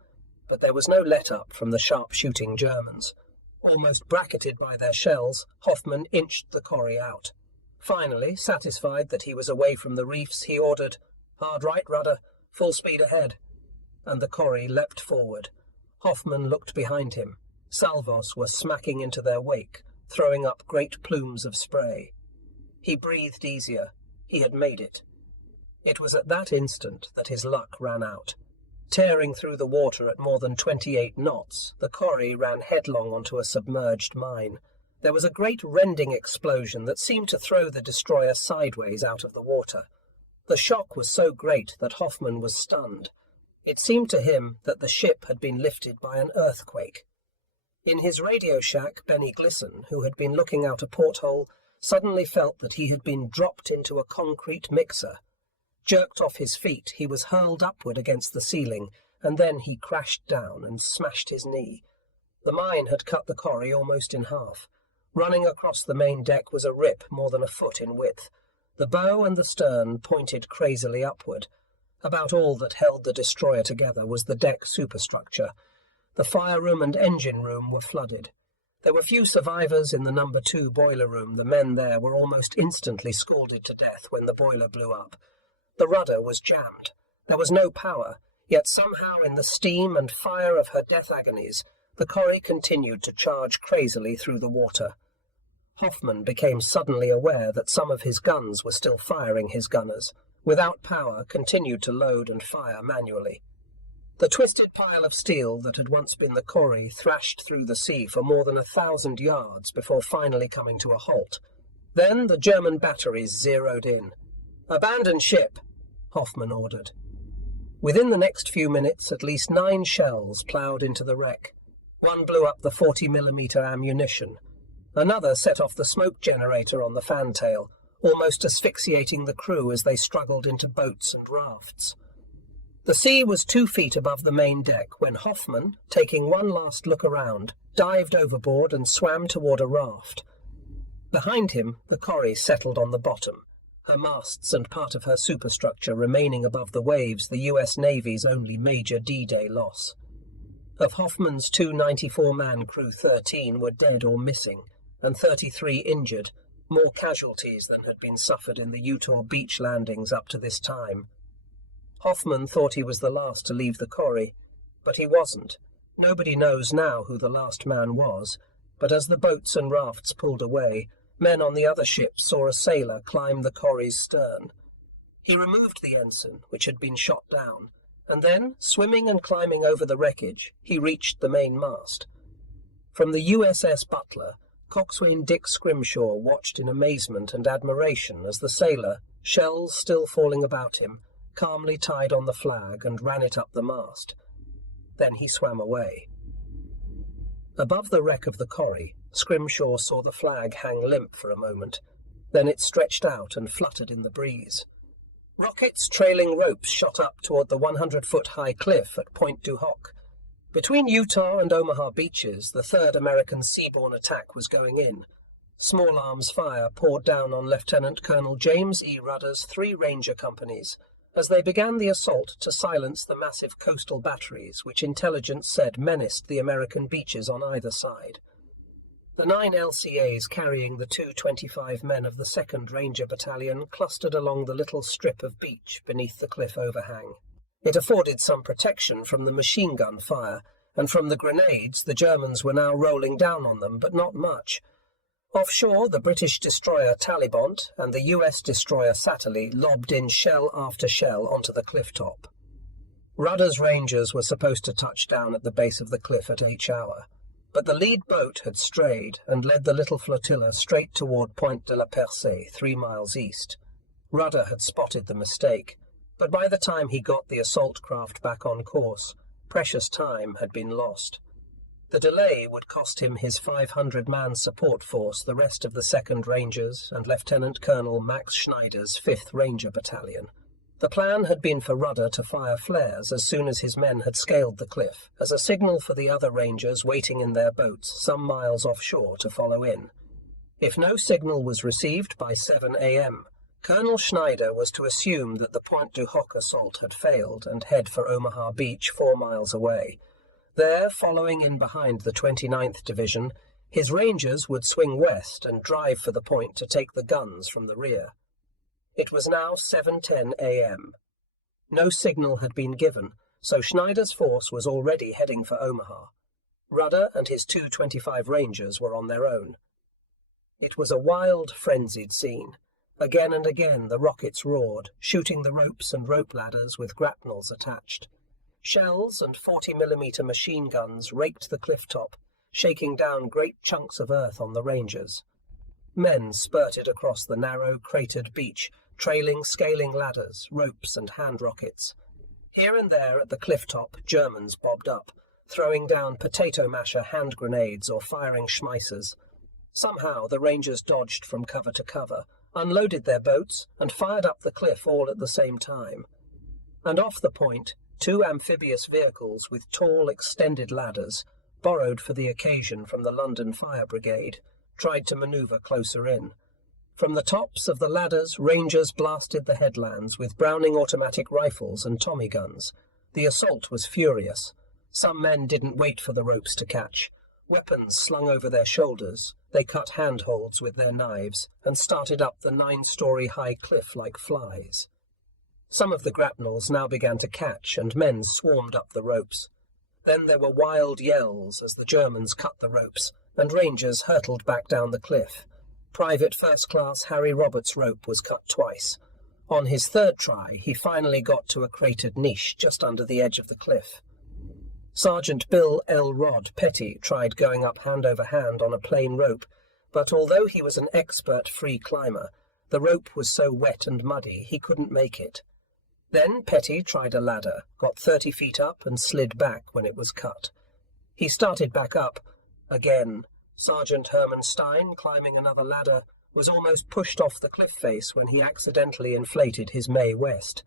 But there was no let-up from the sharp-shooting Germans. Almost bracketed by their shells, Hoffman inched the Corrie out. Finally, satisfied that he was away from the reefs, he ordered, "Hard right rudder, full speed ahead," and the Corrie leapt forward. Hoffman looked behind him. Salvos were smacking into their wake, throwing up great plumes of spray. He breathed easier. He had made it. It was at that instant that his luck ran out. Tearing through the water at more than 28 knots, the Corrie ran headlong onto a submerged mine. There was a great rending explosion that seemed to throw the destroyer sideways out of the water. The shock was so great that Hoffman was stunned. It seemed to him that the ship had been lifted by an earthquake. In his radio shack, Benny Glisson, who had been looking out a porthole, suddenly felt that he had been dropped into a concrete mixer. Jerked off his feet, he was hurled upward against the ceiling, and then he crashed down and smashed his knee. The mine had cut the Corrie almost in half. Running across the main deck was a rip more than a foot in width. The bow and the stern pointed crazily upward. About all that held the destroyer together was the deck superstructure. The fire room and engine room were flooded. There were few survivors in the No. 2 boiler room. The men there were almost instantly scalded to death when the boiler blew up. The rudder was jammed. There was no power, yet somehow in the steam and fire of her death agonies, the Corrie continued to charge crazily through the water. Hoffman became suddenly aware that some of his guns were still firing his gunners. Without power, continued to load and fire manually. The twisted pile of steel that had once been the Corrie thrashed through the sea for more than 1,000 yards before finally coming to a halt. Then the German batteries zeroed in. "Abandon ship," Hoffman ordered. Within the next few minutes, at least 9 shells ploughed into the wreck. One blew up the 40mm ammunition. Another set off the smoke generator on the fantail, almost asphyxiating the crew as they struggled into boats and rafts. The sea was 2 feet above the main deck when Hoffman, taking one last look around, dived overboard and swam toward a raft. Behind him, the Corrie settled on the bottom. her masts and part of her superstructure remaining above the waves, the US Navy's only major D-Day loss. Of Hoffman's 294-man crew, 13 were dead or missing, and 33 injured, more casualties than had been suffered in the Utah beach landings up to this time. Hoffman thought he was the last to leave the corrie, but he wasn't. Nobody knows now who the last man was, but as the boats and rafts pulled away, men on the other ship saw a sailor climb the corrie's stern. He removed the ensign, which had been shot down, and then, swimming and climbing over the wreckage, he reached the main mast. From the USS Butler, Coxswain Dick Scrimshaw watched in amazement and admiration as the sailor, shells still falling about him, calmly tied on the flag and ran it up the mast. Then he swam away. Above the wreck of the corrie, Scrimshaw saw the flag hang limp for a moment. Then it stretched out and fluttered in the breeze. Rockets trailing ropes shot up toward the 100-foot-high cliff at Point du Hoc. Between Utah and Omaha beaches, the third American seaborne attack was going in. Small arms fire poured down on Lieutenant Colonel James E. Rudder's 3 Ranger companies as they began the assault to silence the massive coastal batteries which intelligence said menaced the American beaches on either side. The 9 LCAs carrying the 225 men of the 2nd Ranger Battalion clustered along the little strip of beach beneath the cliff overhang. It afforded some protection from the machine gun fire, and from the grenades the Germans were now rolling down on them, but not much. Offshore, the British destroyer Talibont and the US destroyer Satterley lobbed in shell after shell onto the cliff top. Rudder's Rangers were supposed to touch down at the base of the cliff at H hour, but the lead boat had strayed and led the little flotilla straight toward Point de la Percée, 3 miles east. Rudder had spotted the mistake, but by the time he got the assault craft back on course, precious time had been lost. The delay would cost him his 500-man support force, the rest of the 2nd Rangers, and Lieutenant Colonel Max Schneider's 5th Ranger Battalion. The plan had been for Rudder to fire flares as soon as his men had scaled the cliff, as a signal for the other Rangers waiting in their boats some miles offshore to follow in. If no signal was received by 7 a.m., Colonel Schneider was to assume that the Point du Hoc assault had failed and head for Omaha Beach 4 miles away. There, following in behind the 29th Division, his Rangers would swing west and drive for the point to take the guns from the rear. It was now 7:10 a.m. No signal had been given, so Schneider's force was already heading for Omaha. Rudder and his 225 Rangers were on their own. It was a wild, frenzied scene. Again and again the rockets roared, shooting the ropes and rope ladders with grapnels attached. Shells and 40mm machine guns raked the cliff top, shaking down great chunks of earth on the Rangers. Men spurted across the narrow, cratered beach, trailing scaling ladders, ropes and hand rockets. Here and there at the cliff top, Germans bobbed up, throwing down potato masher hand grenades or firing Schmeissers. Somehow the Rangers dodged from cover to cover, unloaded their boats, and fired up the cliff all at the same time. And off the point, 2 amphibious vehicles with tall, extended ladders, borrowed for the occasion from the London Fire Brigade, tried to manoeuvre closer in. From the tops of the ladders, Rangers blasted the headlands with Browning automatic rifles and Tommy guns. The assault was furious. Some men didn't wait for the ropes to catch. Weapons slung over their shoulders, they cut handholds with their knives and started up the 9-story high cliff like flies. Some of the grapnels now began to catch, and men swarmed up the ropes. Then there were wild yells as the Germans cut the ropes, and Rangers hurtled back down the cliff. Private First Class Harry Roberts' rope was cut twice. On his 3rd try, he finally got to a cratered niche just under the edge of the cliff. Sergeant Bill L. Rod Petty tried going up hand over hand on a plain rope, but although he was an expert free climber, the rope was so wet and muddy he couldn't make it. Then Petty tried a ladder, got 30 feet up and slid back when it was cut. He started back up. Again, Sergeant Herman Stein, climbing another ladder, was almost pushed off the cliff face when he accidentally inflated his Mae West.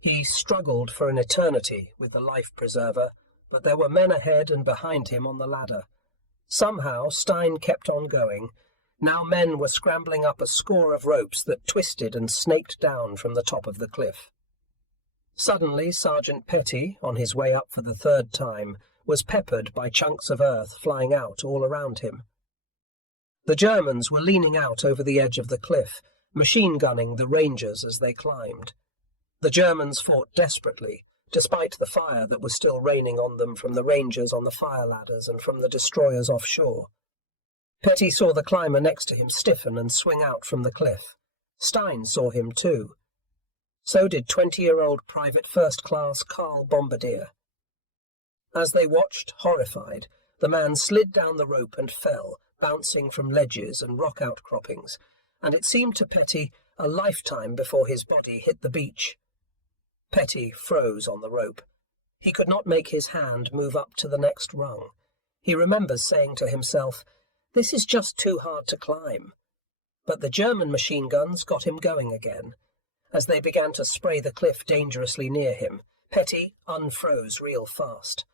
He struggled for an eternity with the life preserver, but there were men ahead and behind him on the ladder. Somehow Stein kept on going. Now men were scrambling up a score of ropes that twisted and snaked down from the top of the cliff. Suddenly Sergeant Petty, on his way up for the third time, was peppered by chunks of earth flying out all around him. The Germans were leaning out over the edge of the cliff, machine-gunning the Rangers as they climbed. The Germans fought desperately, despite the fire that was still raining on them from the Rangers on the fire ladders and from the destroyers offshore. Petty saw the climber next to him stiffen and swing out from the cliff. Stein saw him too. So did 20-year-old Private First Class Carl Bombardier. As they watched, horrified, the man slid down the rope and fell, bouncing from ledges and rock outcroppings, and it seemed to Petty a lifetime before his body hit the beach. Petty froze on the rope. He could not make his hand move up to the next rung. He remembers saying to himself, "This is just too hard to climb." But the German machine guns got him going again. As they began to spray the cliff dangerously near him, Petty unfroze real fast.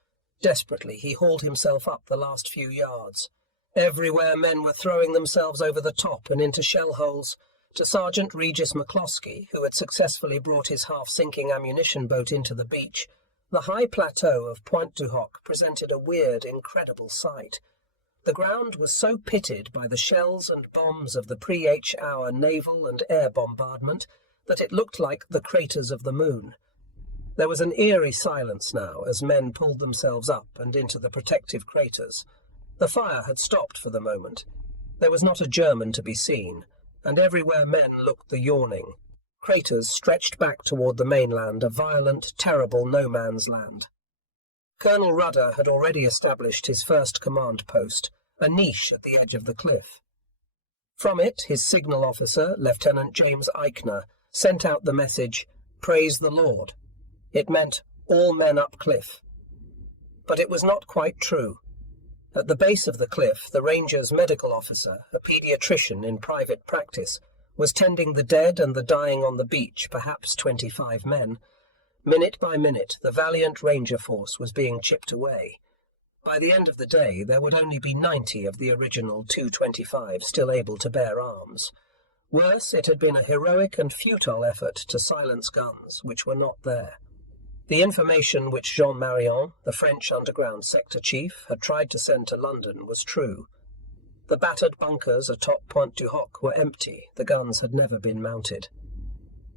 Desperately, he hauled himself up the last few yards. Everywhere men were throwing themselves over the top and into shell holes. To Sergeant Regis McCloskey, who had successfully brought his half-sinking ammunition boat into the beach, the high plateau of Pointe du Hoc presented a weird, incredible sight. The ground was so pitted by the shells and bombs of the pre-H hour naval and air bombardment that it looked like the craters of the moon. There was an eerie silence now as men pulled themselves up and into the protective craters. The fire had stopped for the moment. There was not a German to be seen, and everywhere men looked the yawning. Craters stretched back toward the mainland, a violent, terrible no-man's land. Colonel Rudder had already established his first command post, a niche at the edge of the cliff. From it, his signal officer, Lieutenant James Eichner, sent out the message, "Praise the Lord." It meant all men up cliff. But it was not quite true. At the base of the cliff, the ranger's medical officer, a paediatrician in private practice, was tending the dead and the dying on the beach, perhaps 25 men. Minute by minute, the valiant ranger force was being chipped away. By the end of the day, there would only be 90 of the original 225 still able to bear arms. Worse, it had been a heroic and futile effort to silence guns, which were not there. The information which Jean Marion, the French underground sector chief, had tried to send to London was true. The battered bunkers atop Pointe du Hoc were empty, the guns had never been mounted.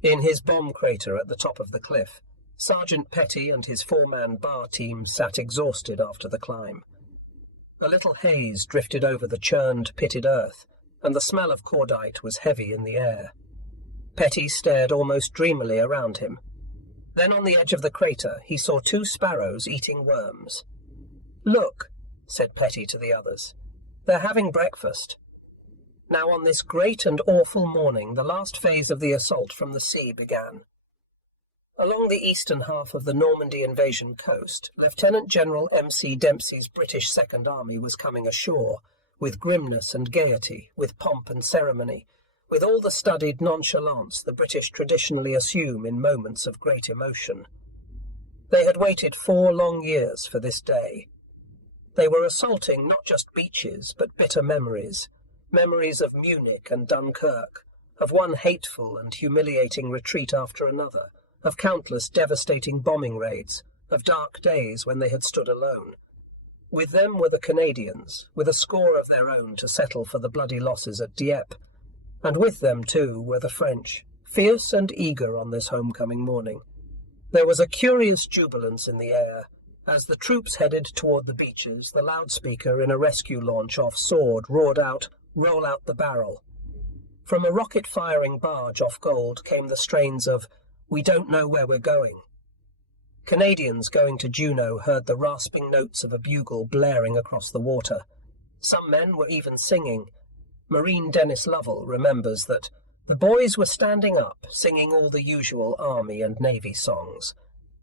In his bomb crater at the top of the cliff, Sergeant Petty and his four-man bar team sat exhausted after the climb. A little haze drifted over the churned, pitted earth, and the smell of cordite was heavy in the air. Petty stared almost dreamily around him. Then on the edge of the crater he saw two sparrows eating worms. "Look," said Petty to the others. "They're having breakfast." Now on this great and awful morning the last phase of the assault from the sea began. Along the eastern half of the Normandy invasion coast, Lieutenant General M.C. Dempsey's British Second Army was coming ashore, with grimness and gaiety, with pomp and ceremony, with all the studied nonchalance the British traditionally assume in moments of great emotion. They had waited 4 long years for this day. They were assaulting not just beaches, but bitter memories, memories of Munich and Dunkirk, of one hateful and humiliating retreat after another, of countless devastating bombing raids, of dark days when they had stood alone. With them were the Canadians, with a score of their own to settle for the bloody losses at Dieppe, and with them, too, were the French, fierce and eager on this homecoming morning. There was a curious jubilance in the air. As the troops headed toward the beaches, the loudspeaker in a rescue launch off Sword roared out, "Roll out the barrel." From a rocket-firing barge off Gold came the strains of "We Don't Know Where We're Going." Canadians going to Juneau heard the rasping notes of a bugle blaring across the water. Some men were even singing. Marine Dennis Lovell remembers that the boys were standing up, singing all the usual Army and Navy songs,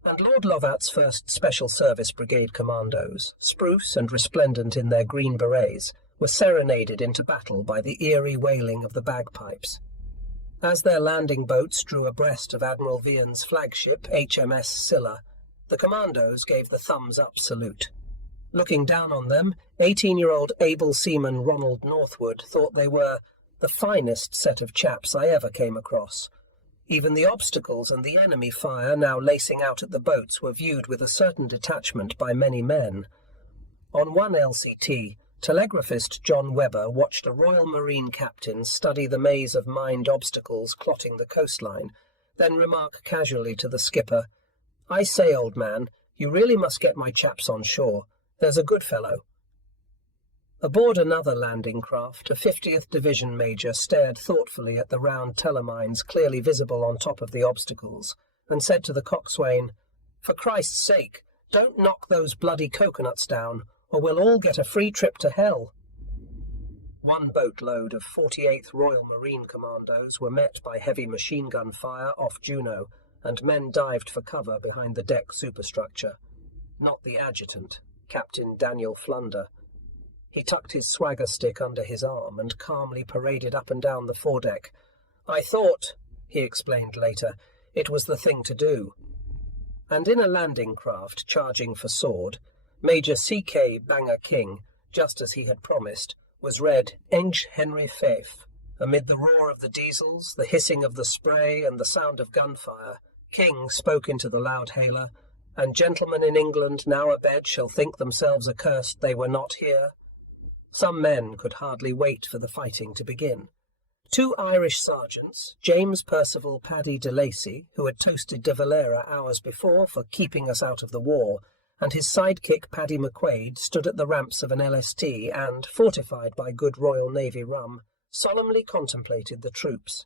and Lord Lovat's 1st Special Service Brigade commandos, spruce and resplendent in their green berets, were serenaded into battle by the eerie wailing of the bagpipes. As their landing boats drew abreast of Admiral Vian's flagship, HMS Scylla, the commandos gave the thumbs-up salute. Looking down on them, 18-year-old able seaman Ronald Northwood thought they were the finest set of chaps I ever came across. Even the obstacles and the enemy fire now lacing out at the boats were viewed with a certain detachment by many men. On one LCT, telegraphist John Webber watched a Royal Marine captain study the maze of mined obstacles clotting the coastline, then remark casually to the skipper, "I say, old man, you really must get my chaps on shore. There's a good fellow." Aboard another landing craft, a 50th Division Major stared thoughtfully at the round telemines clearly visible on top of the obstacles, and said to the coxswain, "For Christ's sake, don't knock those bloody coconuts down, or we'll all get a free trip to hell." One boatload of 48th Royal Marine Commandos were met by heavy machine gun fire off Juno, and men dived for cover behind the deck superstructure. Not the adjutant, Captain Daniel Flunder. He tucked his swagger stick under his arm and calmly paraded up and down the foredeck. "I thought," he explained later, "it was the thing to do." And in a landing craft charging for Sword, Major C.K. Banger King, just as he had promised, was read Eng Henry Faith. Amid the roar of the diesels, the hissing of the spray, and the sound of gunfire, King spoke into the loudhailer, "And gentlemen in England now abed shall think themselves accursed they were not here." Some men could hardly wait for the fighting to begin. Two Irish sergeants, James Percival Paddy de Lacy, who had toasted de Valera hours before for keeping us out of the war, and his sidekick Paddy McQuaid stood at the ramps of an LST and, fortified by good Royal Navy rum, solemnly contemplated the troops.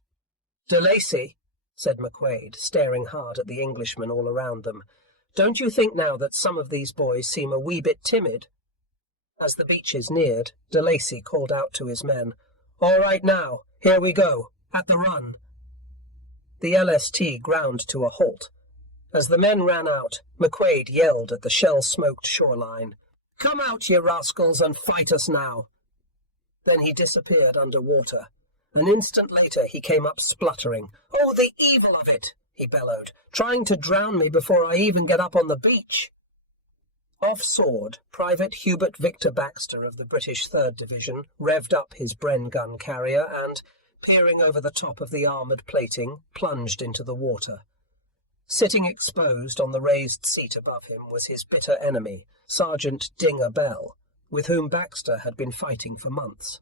"De Lacy," said McQuaid, staring hard at the Englishmen all around them, "don't you think now that some of these boys seem a wee bit timid?" As the beaches neared, de Lacy called out to his men, "All right now, here we go, at the run." The LST ground to a halt. As the men ran out, McQuaid yelled at the shell-smoked shoreline, "Come out, ye rascals, and fight us now." Then he disappeared under water. An instant later he came up spluttering. "Oh, the evil of it!" he bellowed, "trying to drown me before I even get up on the beach." Off Sword, Private Hubert Victor Baxter of the British 3rd Division revved up his Bren gun carrier and, peering over the top of the armoured plating, plunged into the water. Sitting exposed on the raised seat above him was his bitter enemy, Sergeant Dinger Bell, with whom Baxter had been fighting for months.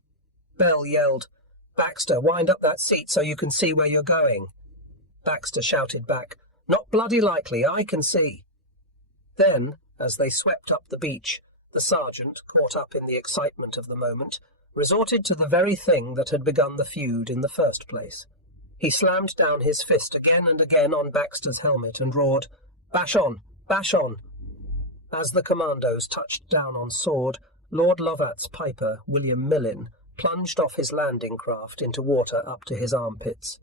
Bell yelled, "Baxter, wind up that seat so you can see where you're going." Baxter shouted back, "Not bloody likely, I can see." Then, as they swept up the beach, the sergeant, caught up in the excitement of the moment, resorted to the very thing that had begun the feud in the first place. He slammed down his fist again and again on Baxter's helmet and roared, "Bash on! Bash on!" As the commandos touched down on Sword, Lord Lovat's piper, William Millin, plunged off his landing craft into water up to his armpits.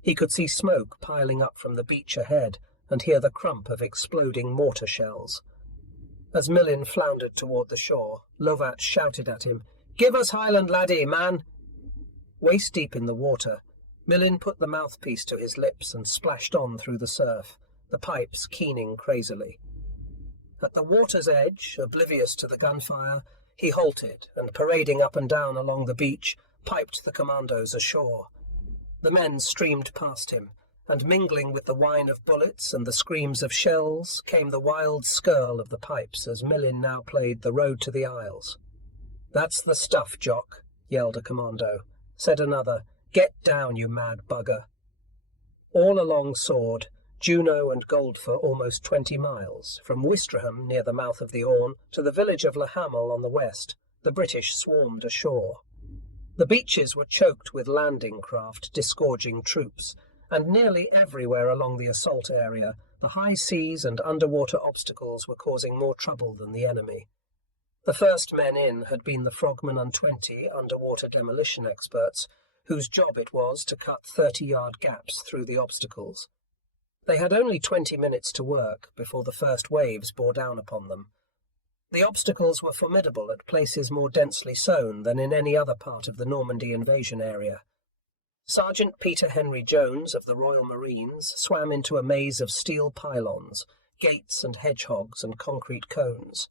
He could see smoke piling up from the beach ahead and hear the crump of exploding mortar shells. As Millin floundered toward the shore, Lovat shouted at him, "Give us Highland laddie, man!" Waist deep in the water, Millin put the mouthpiece to his lips and splashed on through the surf, the pipes keening crazily. At the water's edge, oblivious to the gunfire, he halted and, parading up and down along the beach, piped the commandos ashore. The men streamed past him, and mingling with the whine of bullets and the screams of shells came the wild skirl of the pipes as Millin now played The Road to the Isles. "That's the stuff, Jock," yelled a commando. Said another, "Get down, you mad bugger." All along Sword, Juno and Gold for almost 20 miles, from Wistreham near the mouth of the Orne to the village of Lahamel on the west, the British swarmed ashore. The beaches were choked with landing craft disgorging troops, and nearly everywhere along the assault area, the high seas and underwater obstacles were causing more trouble than the enemy. The first men in had been the Frogman and 20 underwater demolition experts, whose job it was to cut 30-yard gaps through the obstacles. They had only 20 minutes to work before the first waves bore down upon them. The obstacles were formidable at places more densely sown than in any other part of the Normandy invasion area. Sergeant Peter Henry Jones of the Royal Marines swam into a maze of steel pylons, gates and hedgehogs and concrete cones.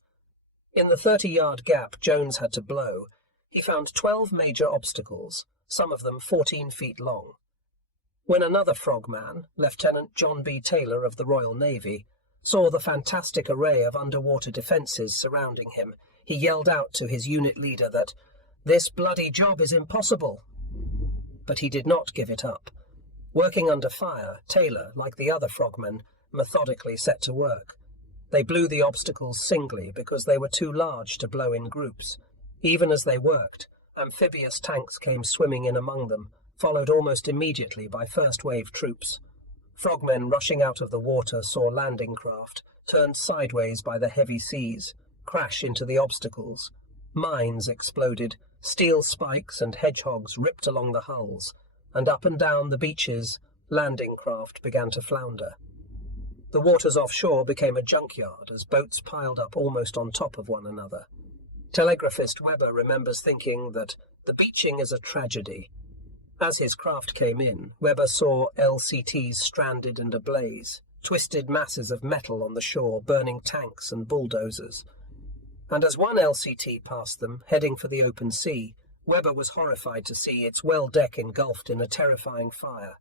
In the 30-yard gap Jones had to blow, he found 12 major obstacles, some of them 14 feet long. When another frogman, Lieutenant John B. Taylor of the Royal Navy, saw the fantastic array of underwater defences surrounding him, he yelled out to his unit leader that, "This bloody job is impossible." But he did not give it up. Working under fire, Taylor, like the other frogmen, methodically set to work. They blew the obstacles singly because they were too large to blow in groups. Even as they worked, amphibious tanks came swimming in among them, followed almost immediately by first-wave troops. Frogmen rushing out of the water saw landing craft, turned sideways by the heavy seas, crash into the obstacles. Mines exploded, steel spikes and hedgehogs ripped along the hulls, and up and down the beaches, landing craft began to flounder. The waters offshore became a junkyard as boats piled up almost on top of one another. Telegraphist Webber remembers thinking that the beaching is a tragedy. As his craft came in, Webber saw LCTs stranded and ablaze, twisted masses of metal on the shore burning tanks and bulldozers. And as one LCT passed them, heading for the open sea, Webber was horrified to see its well deck engulfed in a terrifying fire,